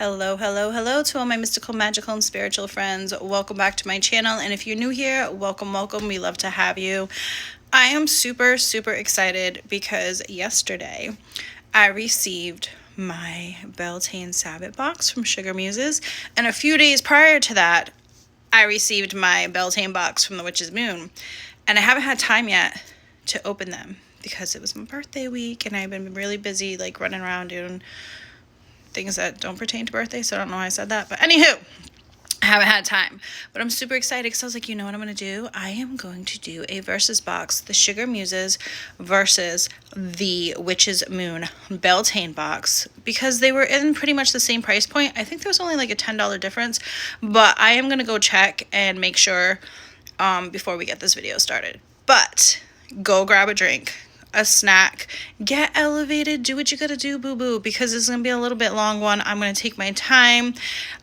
Hello, hello, hello to all my mystical, magical, and spiritual friends. Welcome back to my channel. And if you're new here, welcome, welcome. We love to have you. I am super, super excited because yesterday I received my Beltane Sabbat box from Sugar Muses. And a few days prior to that, I received my Beltane box from the Witch's Moon. And I haven't had time yet to open them because it was my birthday week and I've been really busy like running around doing things that don't pertain to birthday, so I don't know why I said that, but anywho, I haven't had time, but I'm super excited because I was like, you know what I'm going to do? I am going to do a versus box, the Sugar Muses versus the Witch's Moon Beltane box, because they were in pretty much the same price point. I think there was only like a $10 difference, but I am going to go check and make sure before we get this video started. But go grab a drink, a snack, get elevated, do what you gotta do, boo-boo, because it's gonna be a little bit long one. I'm gonna take my time.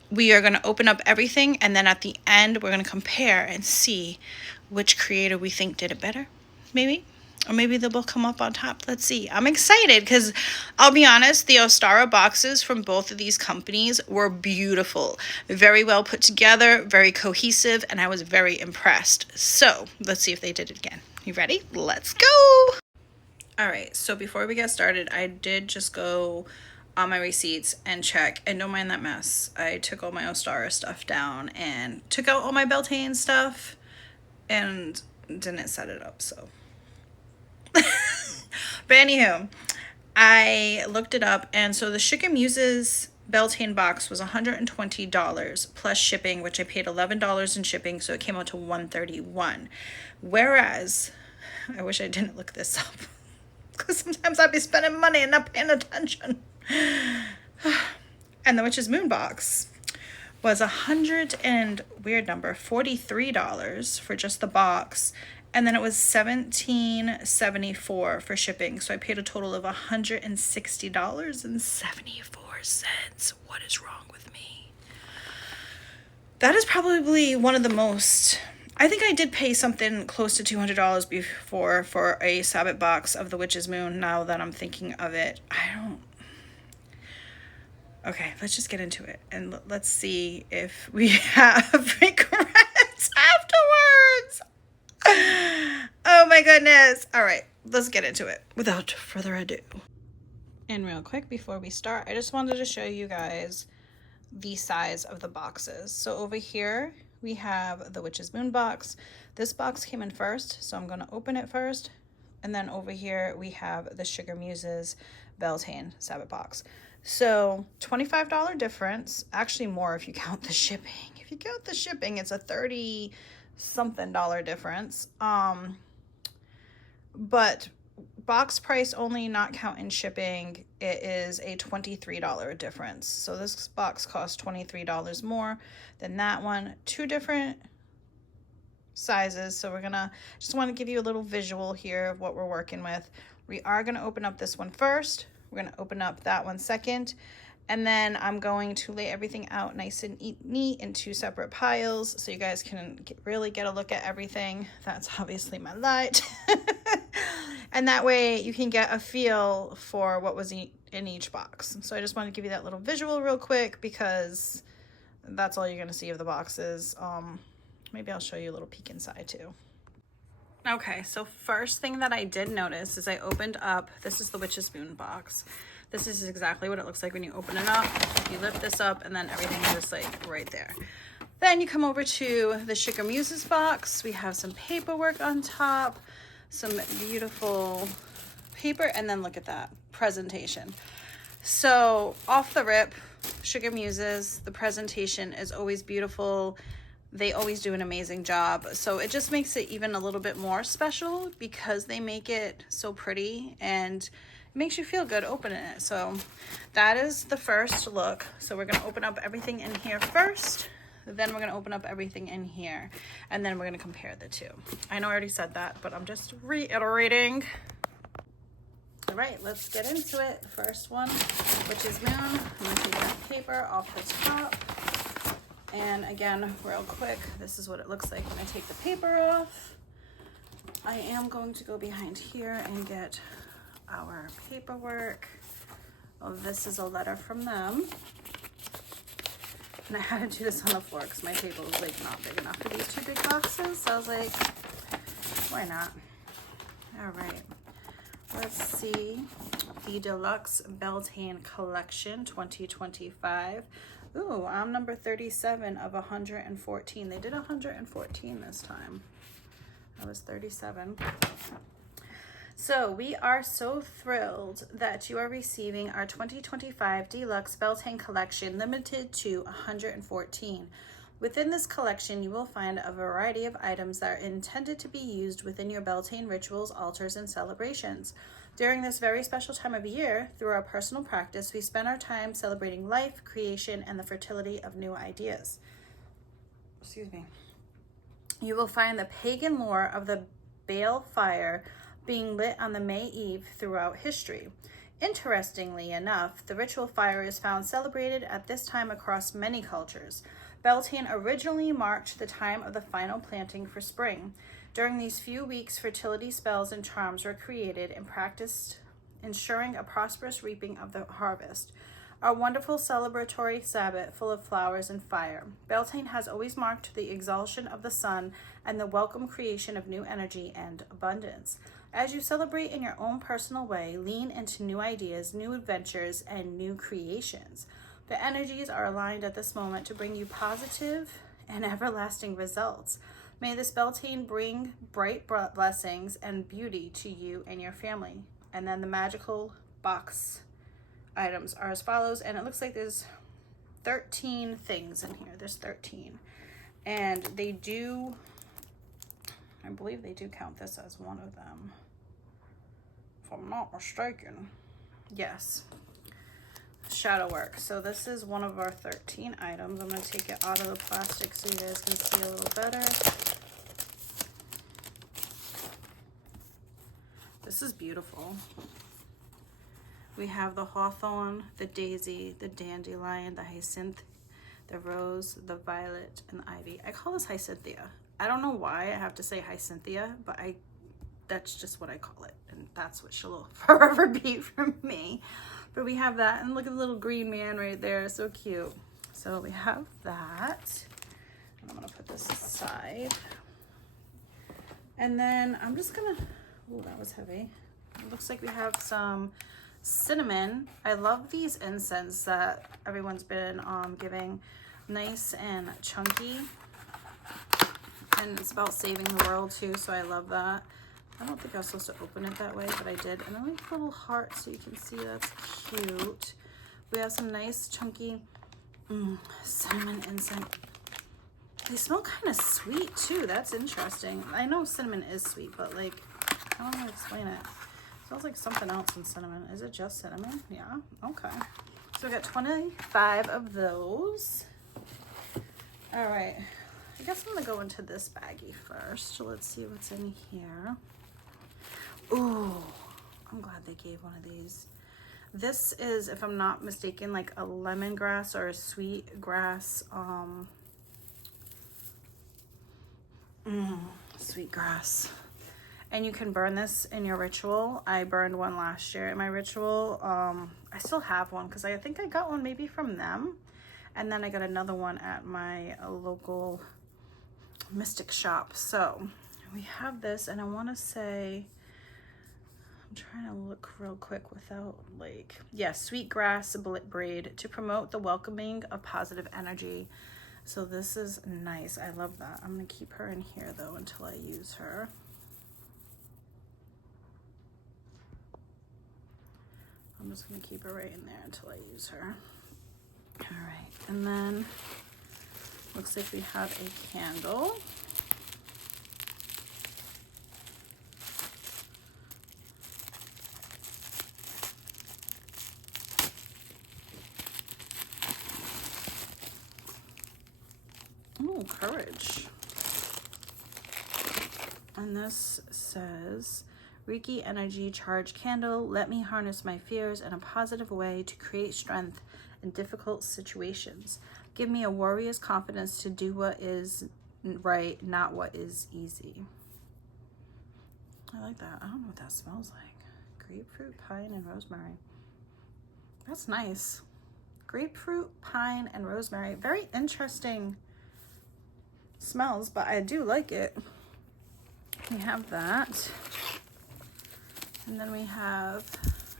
We are gonna open up everything, and then at the end we're gonna compare and see which creator we think did it better, maybe, or maybe they'll both come up on top. Let's see. I'm excited because I'll be honest, the Ostara boxes from both of these companies were beautiful, very well put together, very cohesive, and I was very impressed. So let's see if they did it again. You ready? Let's go. All right, so before we get started, I did just go on my receipts and check, and don't mind that mess. I took all my Ostara stuff down and took out all my Beltane stuff and didn't set it up, so. But anywho, I looked it up, and so the Sugar Muses Beltane box was $120 plus shipping, which I paid $11 in shipping, so it came out to $131. Whereas, I wish I didn't look this up, because sometimes I'd be spending money and not paying attention. And the Witch's Moon box was $43 for just the box, and then it was $17.74 for shipping. So I paid a total of $160.74. What is wrong with me? That is probably one of the most. I think I did pay something close to $200 before for a Sabbat box of the Witch's Moon, now that I'm thinking of it. Okay, let's just get into it. And let's see if we have regrets afterwards. Oh my goodness. All right, let's get into it without further ado. And real quick, before we start, I just wanted to show you guys the size of the boxes. So over here, we have the Witch's Moon box. This box came in first, so I'm going to open it first. And then over here, we have the Sugar Muses Beltane Sabbat box. So $25 difference, actually more if you count the shipping. If you count the shipping, it's a 30-something dollar difference. But box price only, not counting shipping, it is a $23 difference. So this box costs $23 more than that one. Two different sizes. So we're gonna just want to give you a little visual here of what we're working with. We are going to open up this one first. We're going to open up that one second. And then I'm going to lay everything out nice and neat in two separate piles so you guys can really get a look at everything. That's obviously my light. And that way you can get a feel for what was in each box. So I just want to give you that little visual real quick because that's all you're going to see of the boxes. Maybe I'll show you a little peek inside too. Okay, so first thing that I did notice is I opened up, this is the Witch's Moon box. This is exactly what it looks like when you open it up. You lift this up and then everything is just like right there. Then you come over to the Sugar Muses box. We have some paperwork on top, some beautiful paper, and then look at that presentation. So off the rip, Sugar Muses, the presentation is always beautiful. They always do an amazing job. So it just makes it even a little bit more special because they make it so pretty and it makes you feel good opening it. So that is the first look. So we're going to open up everything in here first. Then we're going to open up everything in here. And then we're going to compare the two. I know I already said that, but I'm just reiterating. All right, let's get into it. First one, Witch's Moon. I'm going to take that paper off the top. And again, real quick, this is what it looks like when I take the paper off. I am going to go behind here and get our paperwork. Oh, this is a letter from them. And I had to do this on the floor because my table is like not big enough for these 2 big boxes. So I was like, why not? All right. Let's see. The Deluxe Beltane Collection 2025. Ooh, I'm number 37 of 114. They did 114 this time. I was 37. So we are so thrilled that you are receiving our 2025 Deluxe Beltane Collection limited to 114. Within this collection, you will find a variety of items that are intended to be used within your Beltane rituals, altars, and celebrations. During this very special time of year, through our personal practice, we spend our time celebrating life, creation, and the fertility of new ideas. Excuse me. You will find the pagan lore of the Baal fire being lit on the May Eve throughout history. Interestingly enough, the ritual fire is found celebrated at this time across many cultures. Beltane originally marked the time of the final planting for spring. During these few weeks, fertility spells and charms were created and practiced, ensuring a prosperous reaping of the harvest. Our wonderful celebratory Sabbat full of flowers and fire. Beltane has always marked the exaltation of the sun and the welcome creation of new energy and abundance. As you celebrate in your own personal way, lean into new ideas, new adventures, and new creations. The energies are aligned at this moment to bring you positive and everlasting results. May this Beltane bring bright blessings and beauty to you and your family. And then the magical box items are as follows, and it looks like there's 13 things in here. There's 13. And they do, I believe they do count this as one of them, if I'm not mistaken. Yes. Shadow work. So this is one of our 13 items. I'm going to take it out of the plastic so you guys can see a little better. This is beautiful. We have the hawthorn, the daisy, the dandelion, the hyacinth, the rose, the violet, and the ivy. I call this hyacinthia. I don't know why I have to say hyacinthia, but that's just what I call it. And that's what she'll forever be for me. But we have that, and look at the little green man right there, so cute. So we have that, and I'm gonna put this aside. And then I'm just gonna, oh, that was heavy. It looks like we have some cinnamon. I love these incense that everyone's been giving, nice and chunky. And it's about saving the world too, so I love that. I don't think I was supposed to open it that way, but I did. And I like the little heart so you can see that's cute. We have some nice chunky cinnamon incense. They smell kind of sweet too. That's interesting. I know cinnamon is sweet, but like, I don't know how to explain it. It smells like something else than cinnamon. Is it just cinnamon? Yeah, okay. So we got 25 of those. All right, I guess I'm gonna go into this baggie first. Let's see what's in here. Ooh, I'm glad they gave one of these. This is, if I'm not mistaken, like a lemongrass or a sweet grass, sweet grass. And you can burn this in your ritual. I burned one last year in my ritual. I still have one because I think I got one maybe from them. And then I got another one at my local mystic shop. So we have this, and I want to say, I'm trying to look real quick without like, yeah, sweet grass braid to promote the welcoming of positive energy. So this is nice. I love that. I'm gonna keep her in here though until I use her. I'm just gonna keep her right in there until I use her. All right, and then looks like we have a candle. Oh, courage. And this says, Reiki energy charge candle, let me harness my fears in a positive way to create strength in difficult situations. Give me a warrior's confidence to do what is right, not what is easy. I like that. I don't know what that smells like. Grapefruit, pine, and rosemary. That's nice. grapefruit, pine, and rosemary. Very interesting smells, but I do like it. We have that. And then we have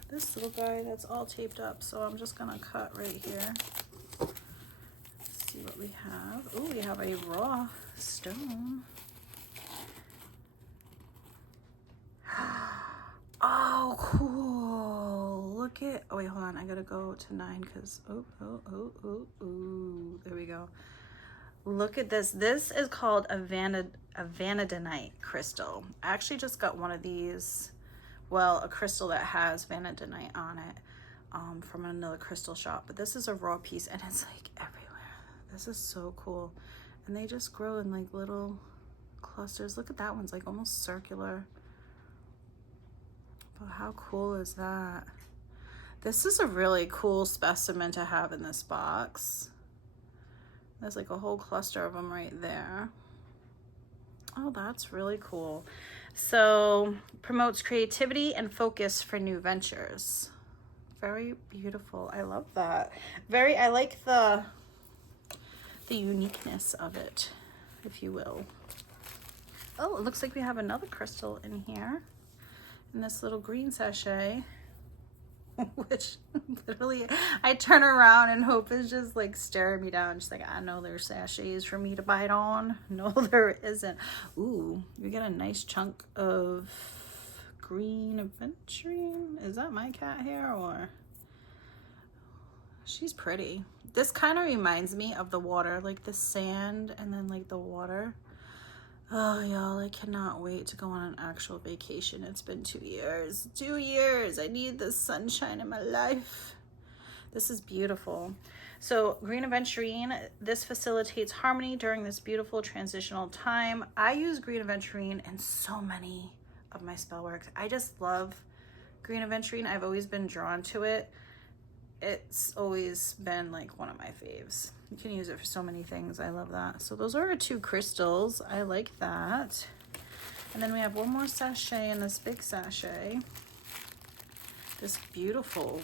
this little guy that's all taped up. So I'm just gonna cut right here. Let's see what we have. Oh, we have a raw stone. Oh, cool. Look at, oh wait, hold on. I gotta go to 9 because, oh, there we go. Look at this. This is called a vanadinite crystal. I actually just got one of these, well, a crystal that has vanadinite on it from another crystal shop. But this is a raw piece and it's like everywhere. This is so cool. And they just grow in like little clusters. Look at that one's like almost circular. But how cool is that? This is a really cool specimen to have in this box. There's like a whole cluster of them right there. Oh, that's really cool. So, promotes creativity and focus for new ventures. Very beautiful. I love that. I like the uniqueness of it, if you will. Oh, it looks like we have another crystal in here. In this little green sachet, which literally I turn around and Hope is just like staring me down. She's like, I know there's sachets for me to bite on. No, there isn't. Ooh, we got a nice chunk of green aventurine. Is that my cat hair or? She's pretty. This kind of reminds me of the water, like the sand and then like the water. Oh, y'all, I cannot wait to go on an actual vacation. It's been 2 years. 2 years. I need the sunshine in my life. This is beautiful. So, green aventurine, this facilitates harmony during this beautiful transitional time. I use green aventurine in so many of my spell works. I just love green aventurine. I've always been drawn to it. It's always been like one of my faves. You can use it for so many things. I love that. So those are our 2 crystals. I like that. And then we have one more sachet in this big sachet. This beautiful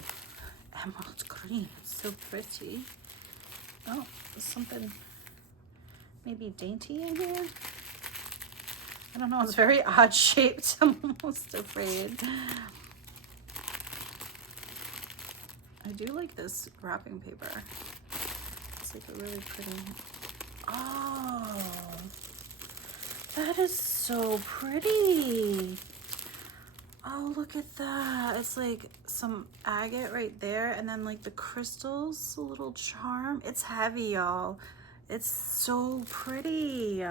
emerald green. It's so pretty. Oh, there's something maybe dainty in here. I don't know. It's very odd shaped. I'm almost afraid. I do like this wrapping paper. It's like a really pretty. Oh, that is so pretty. Oh, look at that. It's like some agate right there. And then like the crystals, a little charm. It's heavy, y'all. It's so pretty.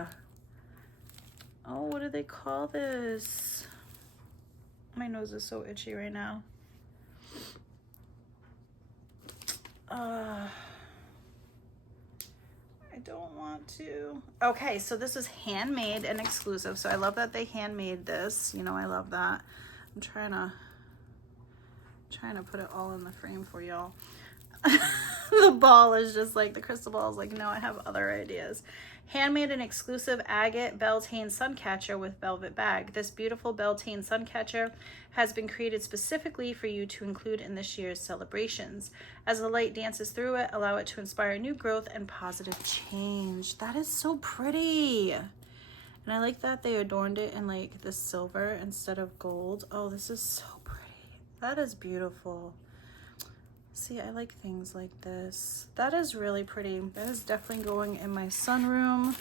Oh, what do they call this? My nose is so itchy right now. I don't want to. Okay, so this is handmade and exclusive. So I love that they handmade this. You know, I love that. I'm trying to put it all in the frame for y'all. The ball is just like, the crystal ball is like, no, I have other ideas. Handmade and exclusive agate Beltane suncatcher with velvet bag. This beautiful Beltane suncatcher has been created specifically for you to include in this year's celebrations. As the light dances through it, allow it to inspire new growth and positive change. That is so pretty. And I like that they adorned it in like the silver instead of gold. Oh, this is so pretty. That is beautiful. See, I like things like this. That is really pretty. That is definitely going in my sunroom.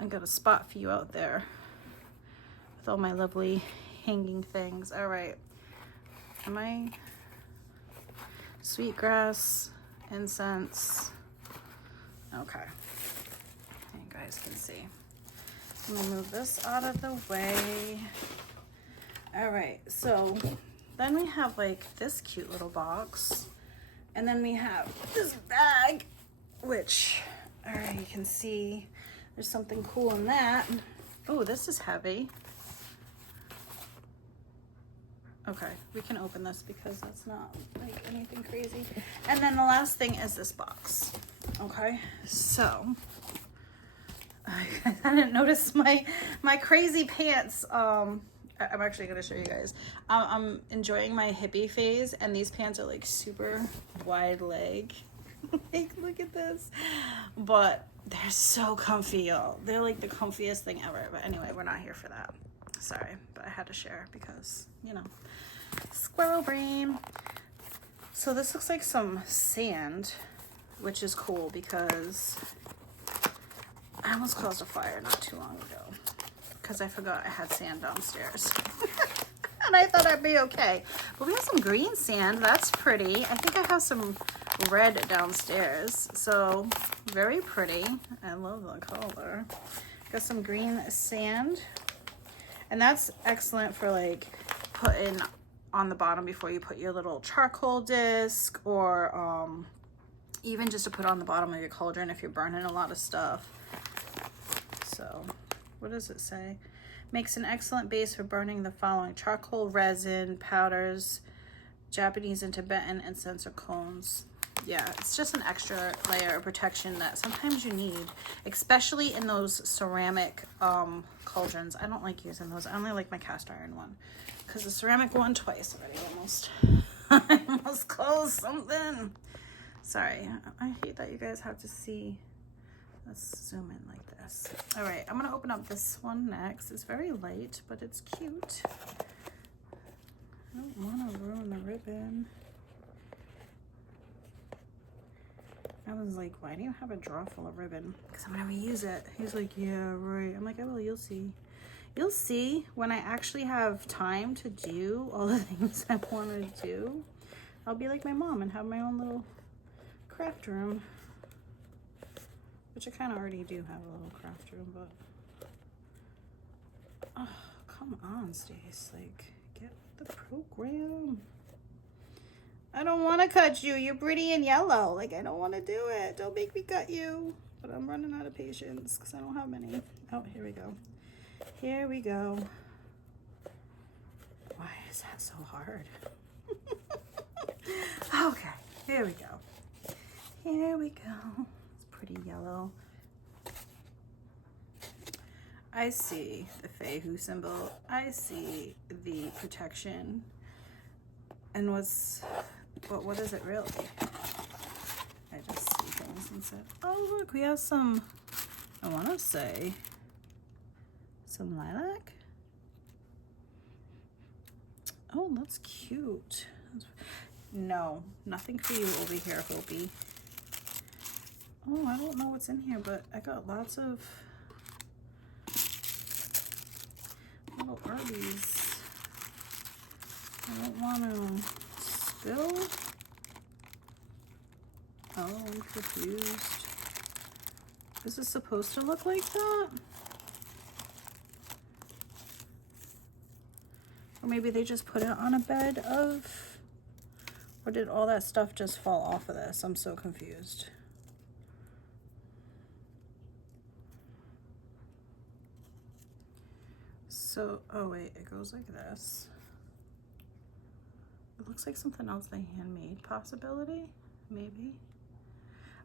I got a spot for you out there with all my lovely hanging things. All right. Am I sweetgrass, incense? Okay. You guys can see. I'm gonna move this out of the way. All right, so then we have like this cute little box. And then we have this bag, which, all right, you can see there's something cool in that. Oh, this is heavy. Okay, we can open this because that's not like anything crazy. And then the last thing is this box. Okay, so I didn't notice my crazy pants I'm actually going to show you guys. I'm enjoying my hippie phase, and these pants are like super wide leg. Like, look at this. But they're so comfy, y'all. They're like the comfiest thing ever. But anyway, we're not here for that. Sorry, but I had to share because, you know, squirrel brain. So this looks like some sand, which is cool because I almost caused a fire not too long ago because I forgot I had sand downstairs. And I thought I'd be okay. But we have some green sand. That's pretty. I think I have some red downstairs. So very pretty. I love the color. Got some green sand. And that's excellent for like putting on the bottom before you put your little charcoal disc, or even just to put on the bottom of your cauldron if you're burning a lot of stuff. So what does it say? Makes an excellent base for burning the following: charcoal, resin, powders, Japanese and Tibetan incense or cones. Yeah, it's just an extra layer of protection that sometimes you need, especially in those ceramic cauldrons. I don't like using those. I only like my cast iron one because the ceramic one twice already almost. I almost closed something. Sorry, I hate that you guys have to see. Let's zoom in like this. All right, I'm gonna open up this one next. It's very light, but it's cute. I don't want to ruin the ribbon. I was like, why do you have a drawer full of ribbon? Because I'm gonna reuse it. He's like, yeah, right. I'm like, oh, well, you'll see. You'll see when I actually have time to do all the things I want to do. I'll be like my mom and have my own little craft room. Which I kind of already do have a little craft room, but... Oh, come on, Stace. Like, get the program. I don't want to cut you. You're pretty and yellow. Like, I don't want to do it. Don't make me cut you. But I'm running out of patience because I don't have many. Oh, here we go. Here we go. Why is that so hard? Okay, here we go. Here we go. It's pretty yellow. I see the Faerie symbol. I see the protection. And what is it really? I just see things and said, oh look, we have some, I want to say, some lilac. Oh, that's cute. No, nothing for you over here, Hopi. Oh, I don't know what's in here, but I got lots of little herbies. I don't want to spill. Oh, I'm confused. Is this supposed to look like that? Or maybe they just put it on a bed of... Or did all that stuff just fall off of this? I'm so confused. So, oh wait, it goes like this. It looks like something else they handmade, possibility, maybe.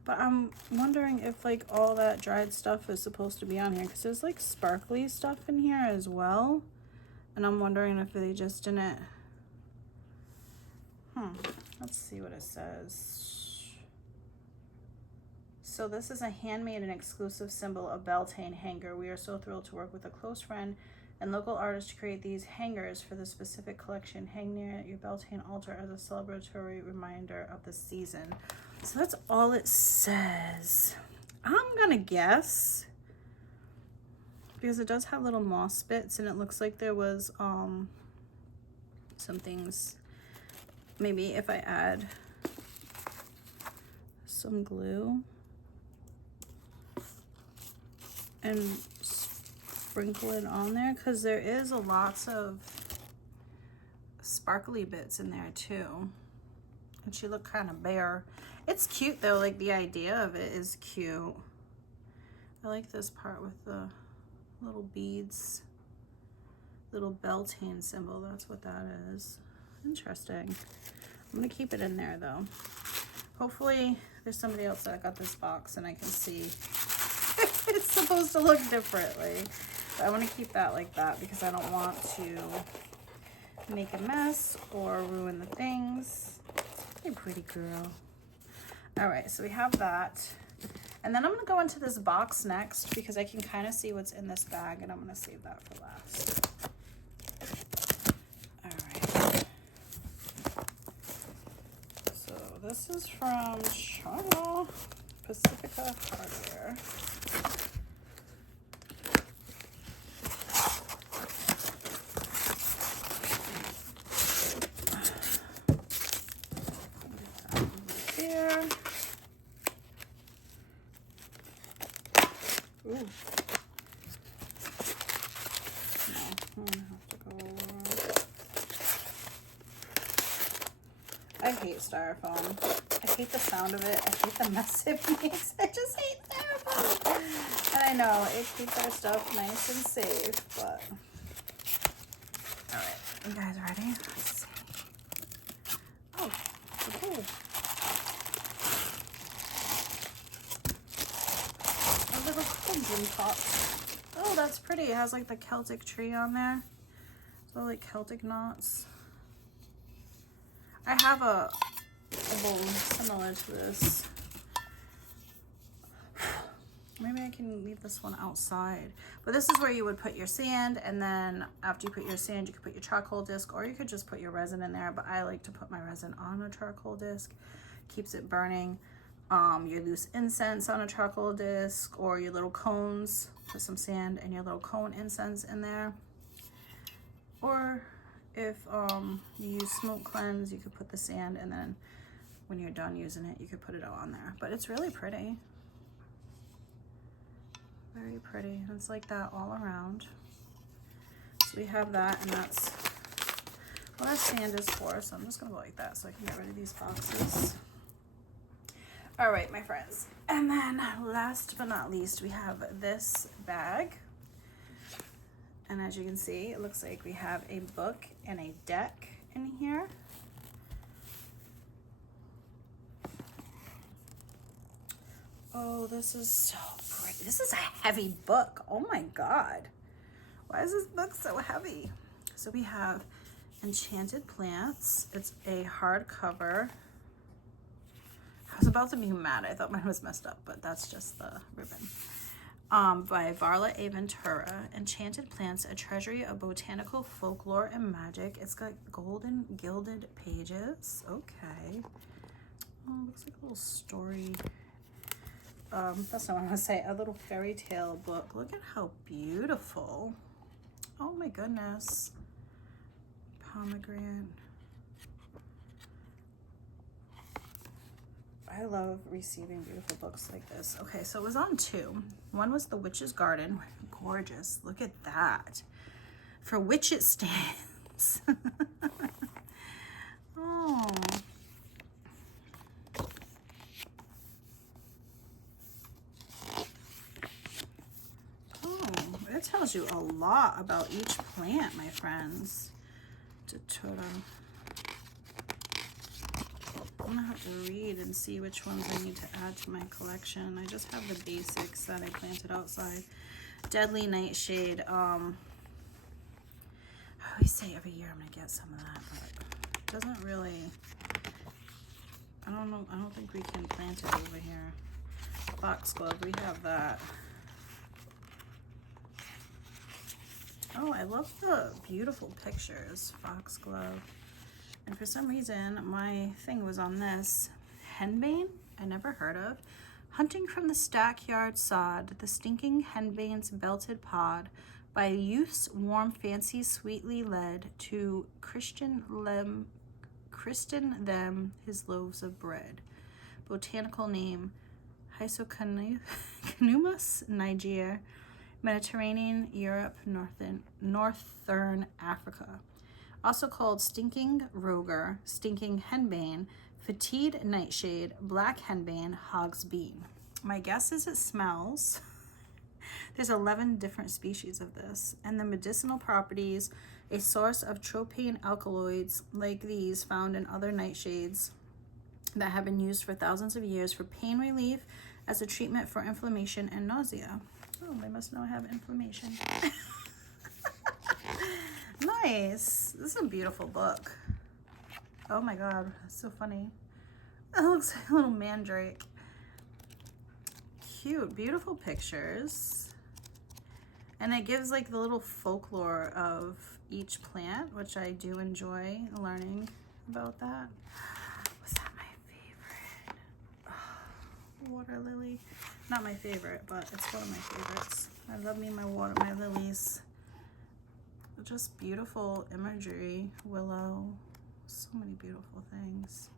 But I'm wondering if like all that dried stuff is supposed to be on here, because there's like sparkly stuff in here as well. And I'm wondering if they just didn't. Let's see what it says. So this is a handmade and exclusive symbol of Beltane hanger. We are so thrilled to work with a close friend and local artists to create these hangers for the specific collection. Hang near your Beltane altar as a celebratory reminder of the season. So that's all it says. I'm gonna guess, because it does have little moss bits, and it looks like there was some things. Maybe if I add some glue and sprinkle it on there, because there is a lots of sparkly bits in there too, and she looked kind of bare. It's cute though, like the idea of it is cute. I like this part with the little beads, little Beltane symbol. That's what that is. Interesting. I'm gonna keep it in there though. Hopefully there's somebody else that got this box and I can see it's supposed to look differently. But I want to keep that like that because I don't want to make a mess or ruin the things. You're a pretty girl. All right, so we have that. And then I'm going to go into this box next because I can kind of see what's in this bag, and I'm going to save that for last. All right. So this is from China, Pacifica Hardware. Here. Ooh. No, I'm gonna have to go over. I hate styrofoam. I hate the sound of it. I hate the mess it makes. I just hate styrofoam. And I know it keeps our stuff nice and safe, but all right, you guys ready? Let's see. Oh, okay. A little cauldron pot. Oh, that's pretty. It has like the Celtic tree on there. So like Celtic knots. I have a bowl similar to this. Maybe I can leave this one outside. But this is where you would put your sand, and then after you put your sand, you could put your charcoal disc, or you could just put your resin in there. But I like to put my resin on a charcoal disc. Keeps it burning. Your loose incense on a charcoal disc, or your little cones. Put some sand and your little cone incense in there. Or if you use smoke cleanse, you could put the sand, and then when you're done using it, you could put it on there. But it's really pretty. Very pretty. It's like that all around. So we have that, and that's what that sand is for. So I'm just gonna go like that so I can get rid of these boxes. All right, my friends. And then last but not least, we have this bag. And as you can see, it looks like we have a book and a deck in here. Oh, this is so pretty. This is a heavy book. Oh my God. Why is this book so heavy? So we have Enchanted Plants. It's a hardcover. I was about to be mad. I thought mine was messed up, but that's just the ribbon. By Varla A. Ventura. Enchanted Plants, a treasury of botanical folklore and magic. It's got golden gilded pages. Okay. Oh, looks like a little story. That's not what I want to say. A little fairy tale book. Look at how beautiful. Oh my goodness. Pomegranate. I love receiving beautiful books like this. Okay, so it was on two. One was The Witch's Garden. Gorgeous. Look at that. For which it stands. Oh. It tells you a lot about each plant, my friends. I'm gonna have to read and see which ones I need to add to my collection. I just have the basics that I planted outside. Deadly Nightshade. I always say every year I'm gonna get some of that, but it doesn't really. I don't know. I don't think we can plant it over here. Foxglove, we have that. Oh, I love the beautiful pictures. Foxglove. And for some reason, my thing was on this. Henbane, I never heard of. Hunting from the stackyard sod, the stinking henbane's belted pod, by youth's warm fancy sweetly led, to Christen them his loaves of bread. Botanical name, Hysocanumus niger, Mediterranean, Europe, northern Africa. Also called stinking roger, stinking henbane, fatigued nightshade, black henbane, hog's bean. My guess is it smells. There's 11 different species of this. And the medicinal properties, a source of tropane alkaloids like these found in other nightshades that have been used for thousands of years for pain relief, as a treatment for inflammation and nausea. Oh, they must know I have information. Nice. This is a beautiful book. Oh my god, it's so funny. It looks like a little mandrake. Cute, beautiful pictures. And it gives like the little folklore of each plant, which I do enjoy learning about that. Was that my favorite? Oh, water lily. Not my favorite, but it's one of my favorites. I love me my lilies. Just beautiful imagery. Willow. So many beautiful things.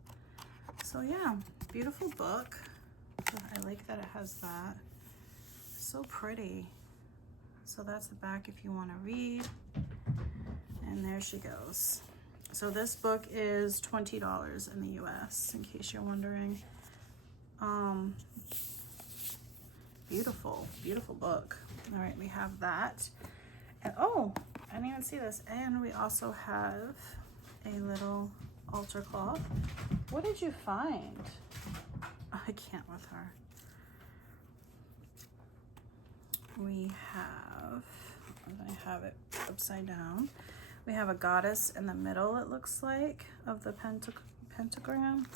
So yeah, beautiful book. I like that it has that. So pretty. So that's the back if you want to read. And there she goes. So this book is $20 in the US, in case you're wondering. Beautiful, beautiful book. All right, we have that. And oh, I didn't even see this. And we also have a little altar cloth. What did you find? Oh, I can't with her. We have, I have it upside down. We have a goddess in the middle, it looks like, of the pentagram.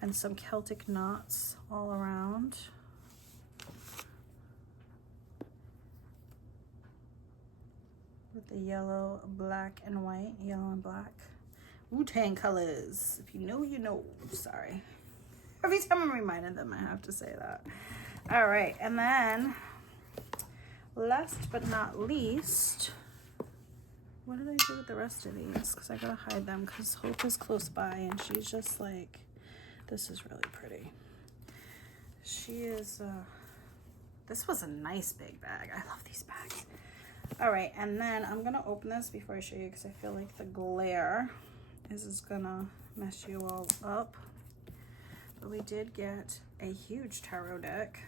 And some Celtic knots all around. With the yellow, black, and white. Yellow and black. Wu-Tang colors. If you know, you know. Sorry. Every time I'm reminded them, I have to say that. All right, and then last but not least, what did I do with the rest of these? Because I gotta hide them because Hope is close by and she's just like, this is really pretty. She is, this was a nice big bag. I love these bags. All right, and then I'm gonna open this before I show you because I feel like the glare is gonna mess you all up. But we did get a huge tarot deck.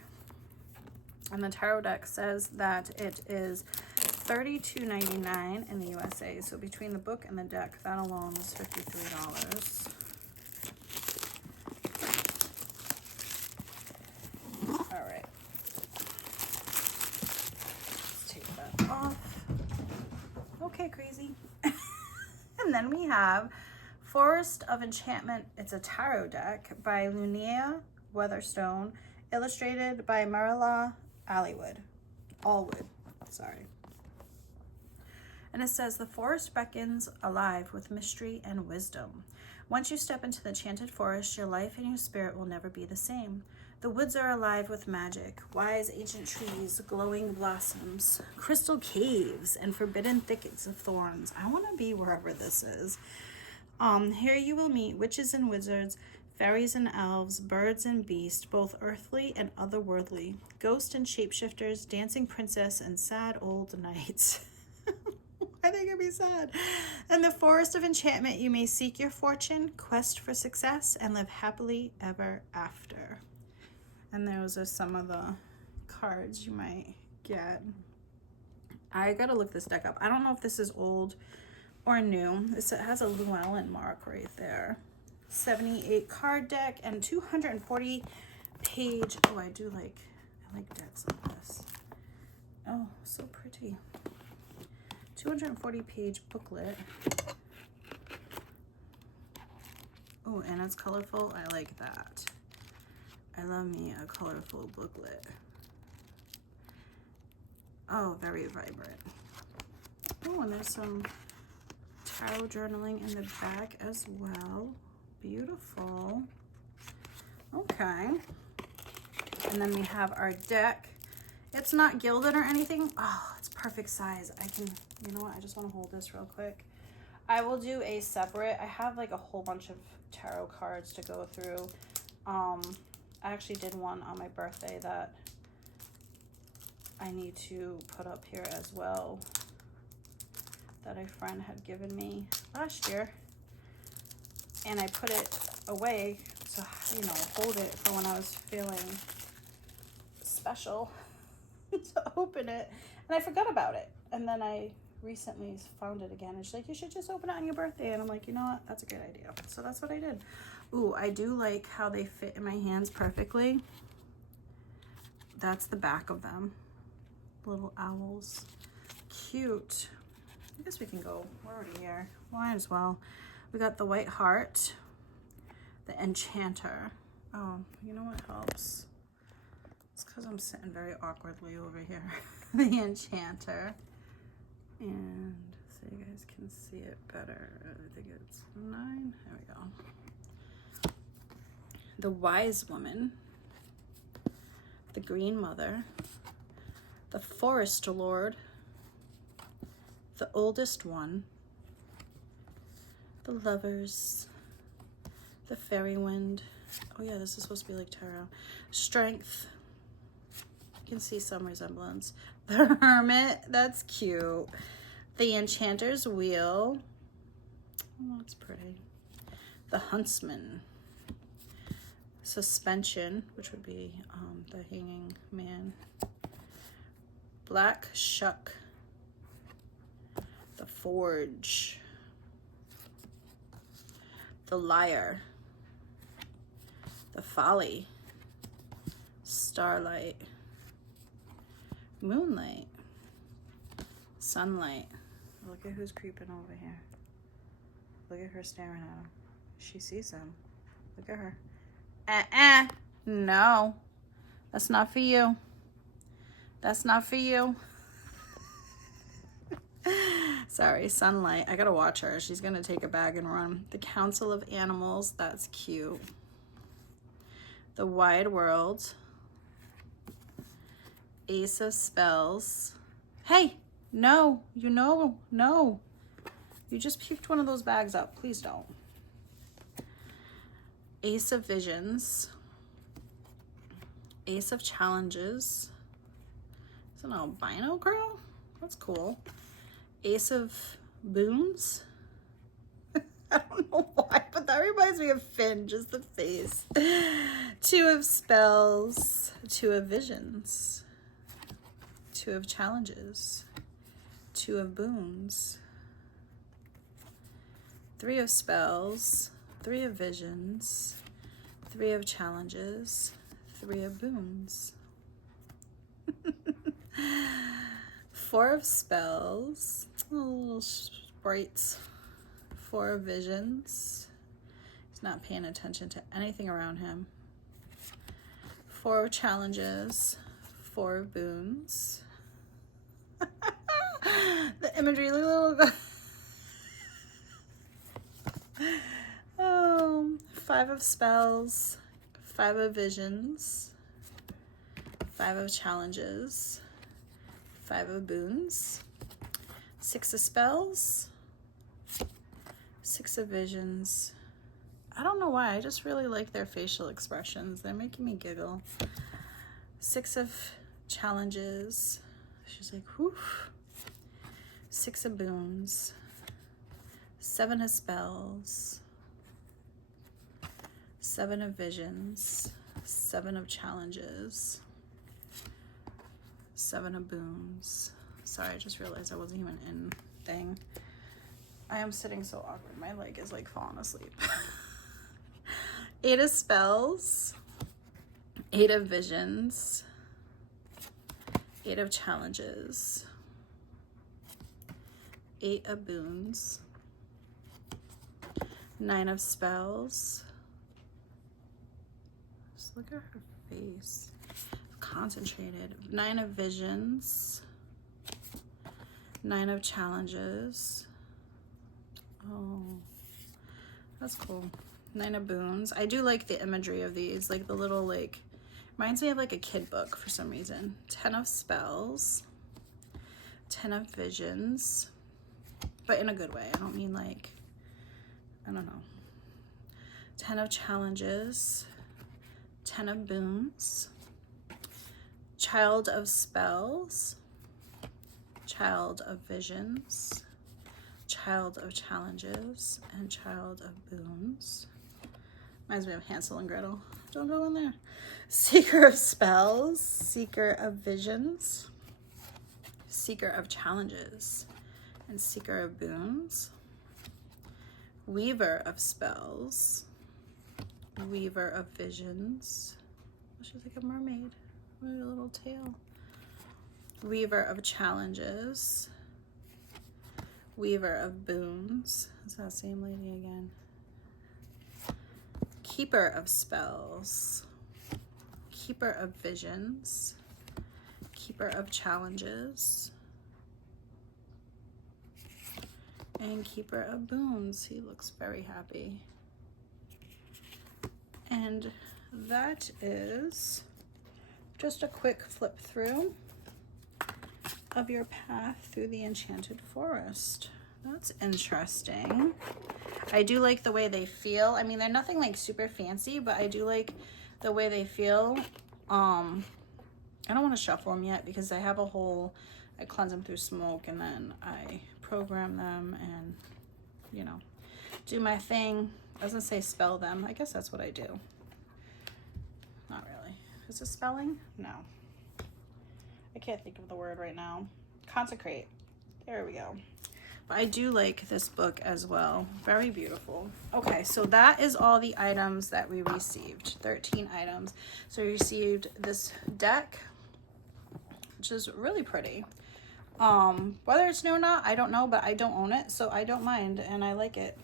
And the tarot deck says that it is $32.99 in the USA. So between the book and the deck, that alone is $53. All right. Let's take that off. Okay, crazy. And then we have Forest of Enchantment. It's a tarot deck by Lunia Weatherstone, illustrated by Marilla Allwood, sorry. And it says, the forest beckons alive with mystery and wisdom. Once you step into the enchanted forest, your life and your spirit will never be the same. The woods are alive with magic, wise ancient trees, glowing blossoms, crystal caves, and forbidden thickets of thorns. I want to be wherever this is. Here you will meet witches and wizards, fairies and elves, birds and beasts, both earthly and otherworldly, ghosts and shapeshifters, dancing princess, and sad old knights. I think it'd be sad. In the forest of enchantment, you may seek your fortune, quest for success, and live happily ever after. And those are some of the cards you might get. I gotta look this deck up. I don't know if this is old or new. It has a Llewellyn mark right there. 78 card deck and 240 page. Oh, I like decks like this. Oh, so pretty. 240 page booklet. Oh, and it's colorful. I like that. I love me a colorful booklet. Oh, very vibrant. Oh, and there's some tarot journaling in the back as well. Beautiful. Okay. And then we have our deck. It's not gilded or anything. Oh, it's perfect size. I can, you know what? I just want to hold this real quick. I will do a separate, I have like a whole bunch of tarot cards to go through. I actually did one on my birthday that I need to put up here as well, that a friend had given me last year. And I put it away to, you know, hold it for when I was feeling special to open it. And I forgot about it. And then I recently found it again. And she's like, you should just open it on your birthday. And I'm like, you know what? That's a good idea. So that's what I did. Ooh, I do like how they fit in my hands perfectly. that's the back of them. Little owls. Cute. I guess we can go. We're already here. Might as well. We got the White Heart, the Enchanter. Oh, you know what helps? It's because I'm sitting very awkwardly over here. The Enchanter. And so you guys can see it better. I think it's 9. There we go. The Wise Woman. The Green Mother. The Forest Lord. The Oldest One. The Lovers. The Fairy Wind. Oh yeah, this is supposed to be like tarot. Strength. You can see some resemblance. The Hermit. That's cute. The Enchanter's Wheel. Oh, that's pretty. The Huntsman. Suspension, which would be the Hanging Man. Black Shuck. The Forge. The Liar. The Folly. Starlight. Moonlight. Sunlight. Look at who's creeping over here. Look at her staring at him. She sees him. Look at her. No. That's not for you. That's not for you. Sorry, Sunlight. I gotta watch her. She's gonna take a bag and run. The Council of Animals. That's cute. The Wide World. Ace of Spells. Hey, no. No. You just picked one of those bags up. Please don't. Ace of Visions. Ace of Challenges. It's an albino girl. That's cool. Ace of Boons. I don't know why, but that reminds me of Finn, just the face. 2 of Spells. 2 of Visions. 2 of Challenges. 2 of Boons. 3 of Spells. 3 of Visions. 3 of Challenges. 3 of Boons. 4 of Spells. Oh, little sprites. 4 of Visions. He's not paying attention to anything around him. 4 of Challenges. 4 of Boons. The imagery, look at little 5 of Spells. 5 of Visions. 5 of Challenges. 5 of Boons. 6 of Spells. 6 of Visions. I don't know why, I just really like their facial expressions. They're making me giggle. 6 of Challenges. She's like, whew. 6 of Boons. 7 of Spells. 7 of Visions. 7 of Challenges. 7 of Boons. Sorry, I just realized I wasn't even in thing. I am sitting so awkward. My leg is like falling asleep. 8 of Spells. 8 of Visions. 8 of Challenges. 8 of Boons. 9 of Spells. Just look at her face. Concentrated. 9 of Visions. 9 of Challenges. Oh, that's cool. 9 of Boons. I do like the imagery of these, like the little, like, reminds me of like a kid book for some reason. 10 of Spells. 10 of Visions, but in a good way. I don't mean like, I don't know. 10 of Challenges. 10 of Boons. Child of Spells. Child of Visions. Child of Challenges. And Child of Boons. Reminds me of Hansel and Gretel. Don't go in there. Seeker of Spells. Seeker of Visions. Seeker of Challenges. And Seeker of Boons. Weaver of Spells. Weaver of Visions. She's like a mermaid. What a little tail. Weaver of challenges. Weaver of boons. Is that the same lady again? Keeper of spells. Keeper of visions. Keeper of challenges. And Keeper of boons. He looks very happy. And that is just a quick flip through of your path through the Enchanted Forest. That's interesting. I do like the way they feel. I mean, they're nothing like super fancy, but I do like the way they feel. I don't want to shuffle them yet because I have a whole, I cleanse them through smoke and then I program them and, you know, do my thing. I was gonna say spell them. I guess that's what I do. Not really. Is it spelling? No. I can't think of the word right now. Consecrate. There we go. But I do like this book as well. Very beautiful. Okay, so that is all the items that we received. 13 items. So we received this deck, which is really pretty. Whether it's new or not, I don't know, but I don't own it, so I don't mind, and I like it.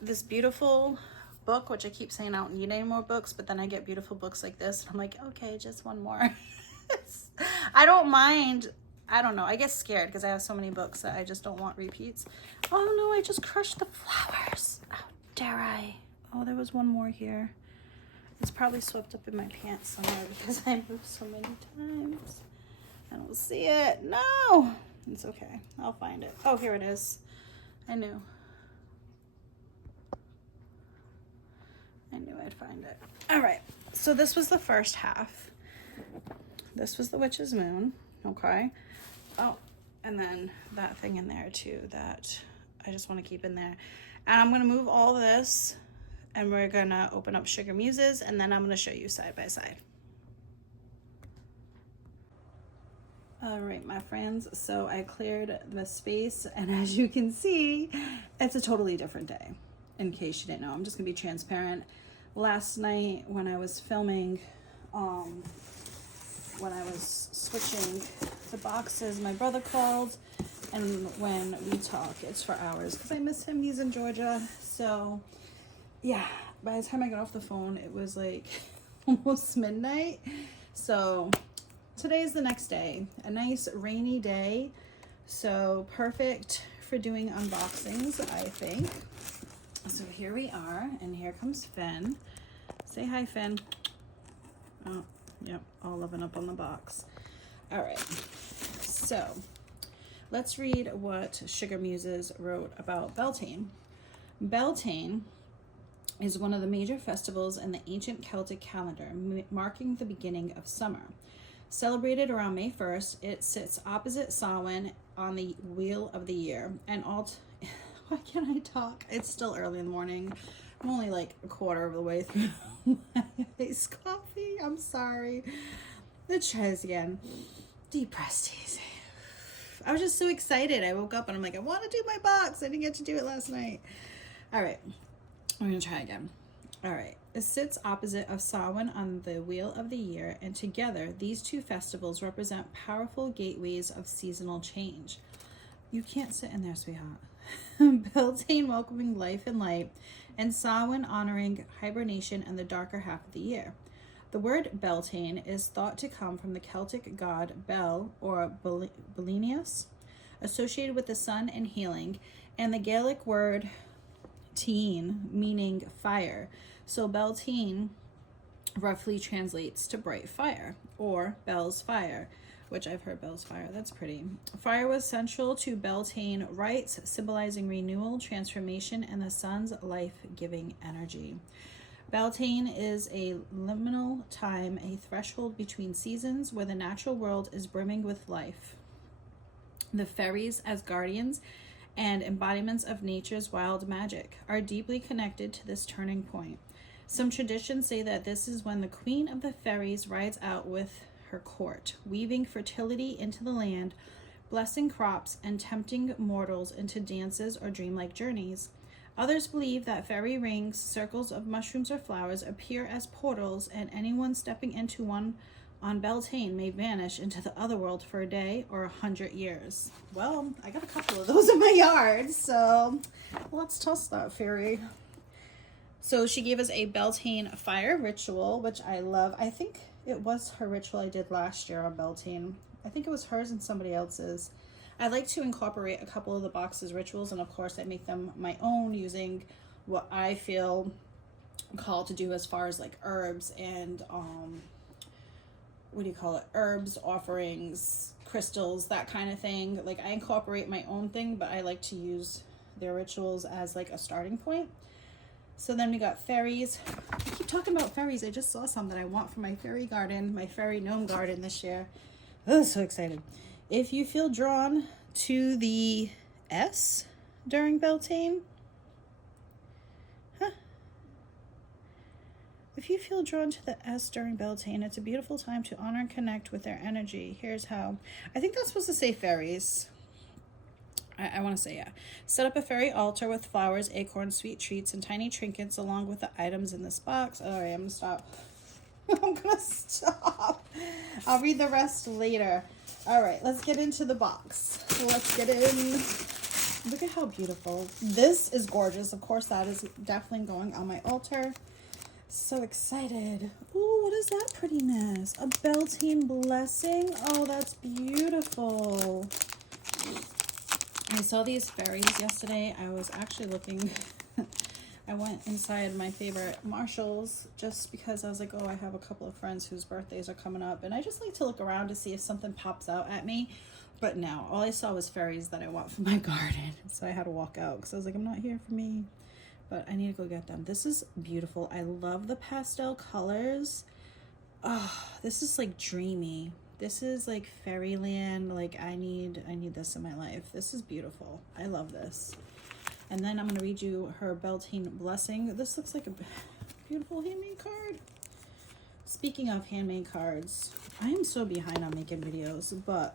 This beautiful book, which I keep saying I don't need any more books, but then I get beautiful books like this, and I'm like, okay, just one more. I don't mind. I don't know. I get scared because I have so many books that I just don't want repeats. Oh no, I just crushed the flowers. How dare I? Oh, there was one more here. It's probably swept up in my pants somewhere because I moved so many times. I don't see it. No, it's okay. I'll find it. Oh, here it is. I knew I'd find it. All right. So this was the first half. This was the Witch's Moon. Okay. Oh, and then that thing in there too that I just want to keep in there. And I'm going to move all this and we're going to open up Sugar Muses and then I'm going to show you side by side. All right, my friends, so I cleared the space and as you can see, it's a totally different day. In case you didn't know, I'm just gonna be transparent. Last night when I was filming, when I was switching the boxes, my brother called, and when we talk, it's for hours because I miss him. He's in Georgia, so yeah. By the time I got off the phone, it was like almost midnight. So today's the next day, a nice rainy day, so perfect for doing unboxings, I think. So here we are, and here comes Finn. Say hi, Finn. Oh, yep, all loving up on the box. All right, so let's read what Sugar Muses wrote about Beltane. Beltane is one of the major festivals in the ancient Celtic calendar, marking the beginning of summer. Celebrated around May 1st, it sits opposite Samhain on the Wheel of the Year. And why can't I talk? It's still early in the morning. I'm only like a quarter of the way through my iced coffee. I'm sorry. Let's try this again. Deep breaths, easy. I was just so excited. I woke up and I'm like, I want to do my box. I didn't get to do it last night. All right. I'm going to try again. All right. It sits opposite of Samhain on the Wheel of the Year, and together these two festivals represent powerful gateways of seasonal change. You can't sit in there, sweetheart. Beltane welcoming life and light, and Samhain honoring hibernation and the darker half of the year. The word Beltane is thought to come from the Celtic god Bel, or Belenius, associated with the sun and healing, and the Gaelic word teen, meaning fire. So Beltane roughly translates to bright fire, or Bel's fire, which I've heard Bel's fire. That's pretty. Fire was central to Beltane rites, symbolizing renewal, transformation, and the sun's life-giving energy. Beltane is a liminal time, a threshold between seasons where the natural world is brimming with life. The fairies, as guardians and embodiments of nature's wild magic, are deeply connected to this turning point. Some traditions say that this is when the queen of the fairies rides out with her court, weaving fertility into the land, blessing crops, and tempting mortals into dances or dreamlike journeys. Others believe that fairy rings, circles of mushrooms or flowers, appear as portals, and anyone stepping into one on Beltane may vanish into the other world for a day or 100 years. Well, I got a couple of those in my yard, so let's test that, Faerie. So she gave us a Beltane fire ritual, which I love. I think it was her ritual I did last year on Beltane. I think it was hers and somebody else's. I like to incorporate a couple of the box's rituals, and of course I make them my own using what I feel called to do as far as like herbs and what do you call it, herbs, offerings, crystals, that kind of thing. Like I incorporate my own thing, but I like to use their rituals as like a starting point. So then we got fairies. I keep talking about fairies. I just saw some that I want for my fairy garden, my fairy gnome garden this year. Oh, so excited. If you feel drawn to the S during Beltane, if you feel drawn to the S during Beltane, it's a beautiful time to honor and connect with their energy. Here's how. I think that's supposed to say fairies. I want to say, yeah. Set up a fairy altar with flowers, acorns, sweet treats, and tiny trinkets along with the items in this box. All right, I'm going to stop. I'm going to stop. I'll read the rest later. All right, let's get into the box. Let's get in. Look at how beautiful. This is gorgeous. Of course, that is definitely going on my altar. So excited. Ooh, what is that prettiness? A Beltane blessing. Oh, that's beautiful. I saw these fairies yesterday. I was actually looking. I went inside my favorite Marshalls just because I was like, oh, I have a couple of friends whose birthdays are coming up, and I just like to look around to see if something pops out at me. But no, all I saw was fairies that I want for my garden. So I had to walk out because I was like, I'm not here for me. But I need to go get them. This is beautiful. I love the pastel colors. Oh, this is like dreamy. This is like fairyland. Like I need this in my life. This is beautiful. I love this. And then I'm going to read you her Beltane blessing. This looks like a beautiful handmade card. Speaking of handmade cards, I am so behind on making videos, but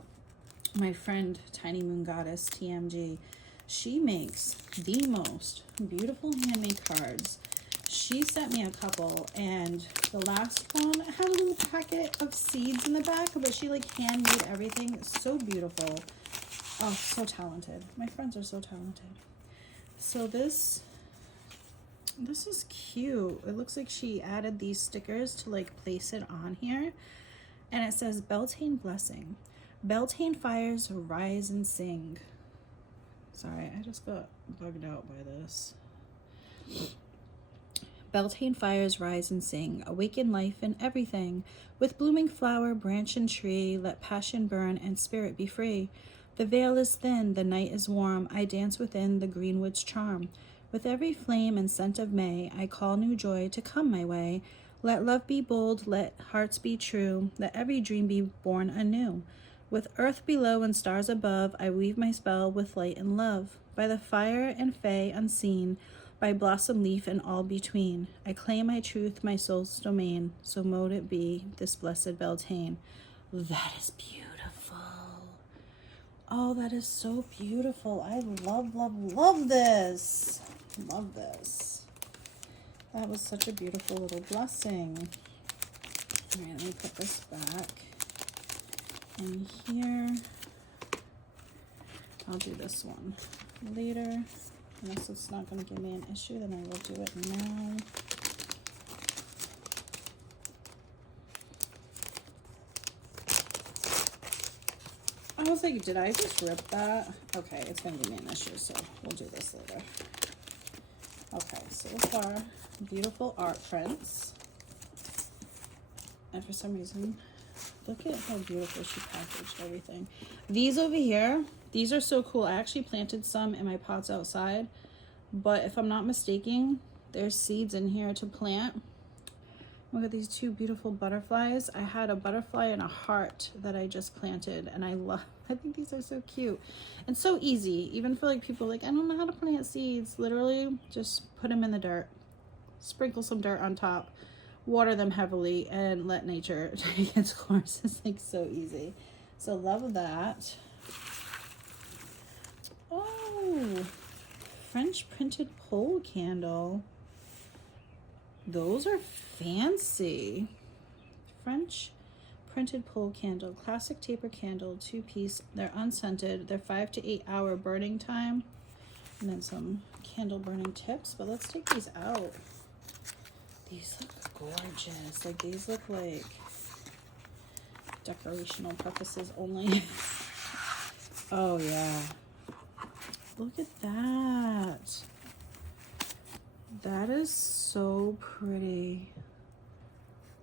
my friend Tiny Moon Goddess TMG, she makes the most beautiful handmade cards. She sent me a couple, and the last one had a little packet of seeds in the back, but she like handmade everything. So beautiful. Oh, so talented. My friends are so talented. So this is cute. It looks like she added these stickers to like place it on here, and it says Beltane blessing. Beltane fires rise and sing. Sorry, I just got bugged out by this. Beltane fires rise and sing, awaken life in everything. With blooming flower, branch, and tree, let passion burn and spirit be free. The veil is thin, the night is warm, I dance within the greenwood's charm. With every flame and scent of May, I call new joy to come my way. Let love be bold, let hearts be true, let every dream be born anew. With earth below and stars above, I weave my spell with light and love. By the fire and fae unseen, by blossom leaf and all between, I claim my truth, my soul's domain, so mote it be this blessed Beltane. That is beautiful. Oh, that is so beautiful. I love, love, love this. Love this. That was such a beautiful little blessing. All right, let me put this back in here. I'll do this one later. Unless it's not going to give me an issue, then I will do it now. I was like, did I just rip that? Okay, it's going to give me an issue, so we'll do this later. Okay, so far, beautiful art prints. And for some reason, look at how beautiful she packaged everything. These over here, these are so cool. I actually planted some in my pots outside, but if I'm not mistaken, there's seeds in here to plant. Look at these two beautiful butterflies. I had a butterfly and a heart that I just planted, and I think these are so cute and so easy, even for like people like, I don't know how to plant seeds. Literally just put them in the dirt, sprinkle some dirt on top, water them heavily, and let nature take its course. It's like so easy. So love that. Oh, French printed pole candle. Those are fancy. French printed pole candle, classic taper candle, 2-piece. They're unscented. They're 5 to 8 hour burning time. And then some candle burning tips. But let's take these out. These look gorgeous. Like, these look like decorational purposes only. Oh yeah. Look at that. That is so pretty.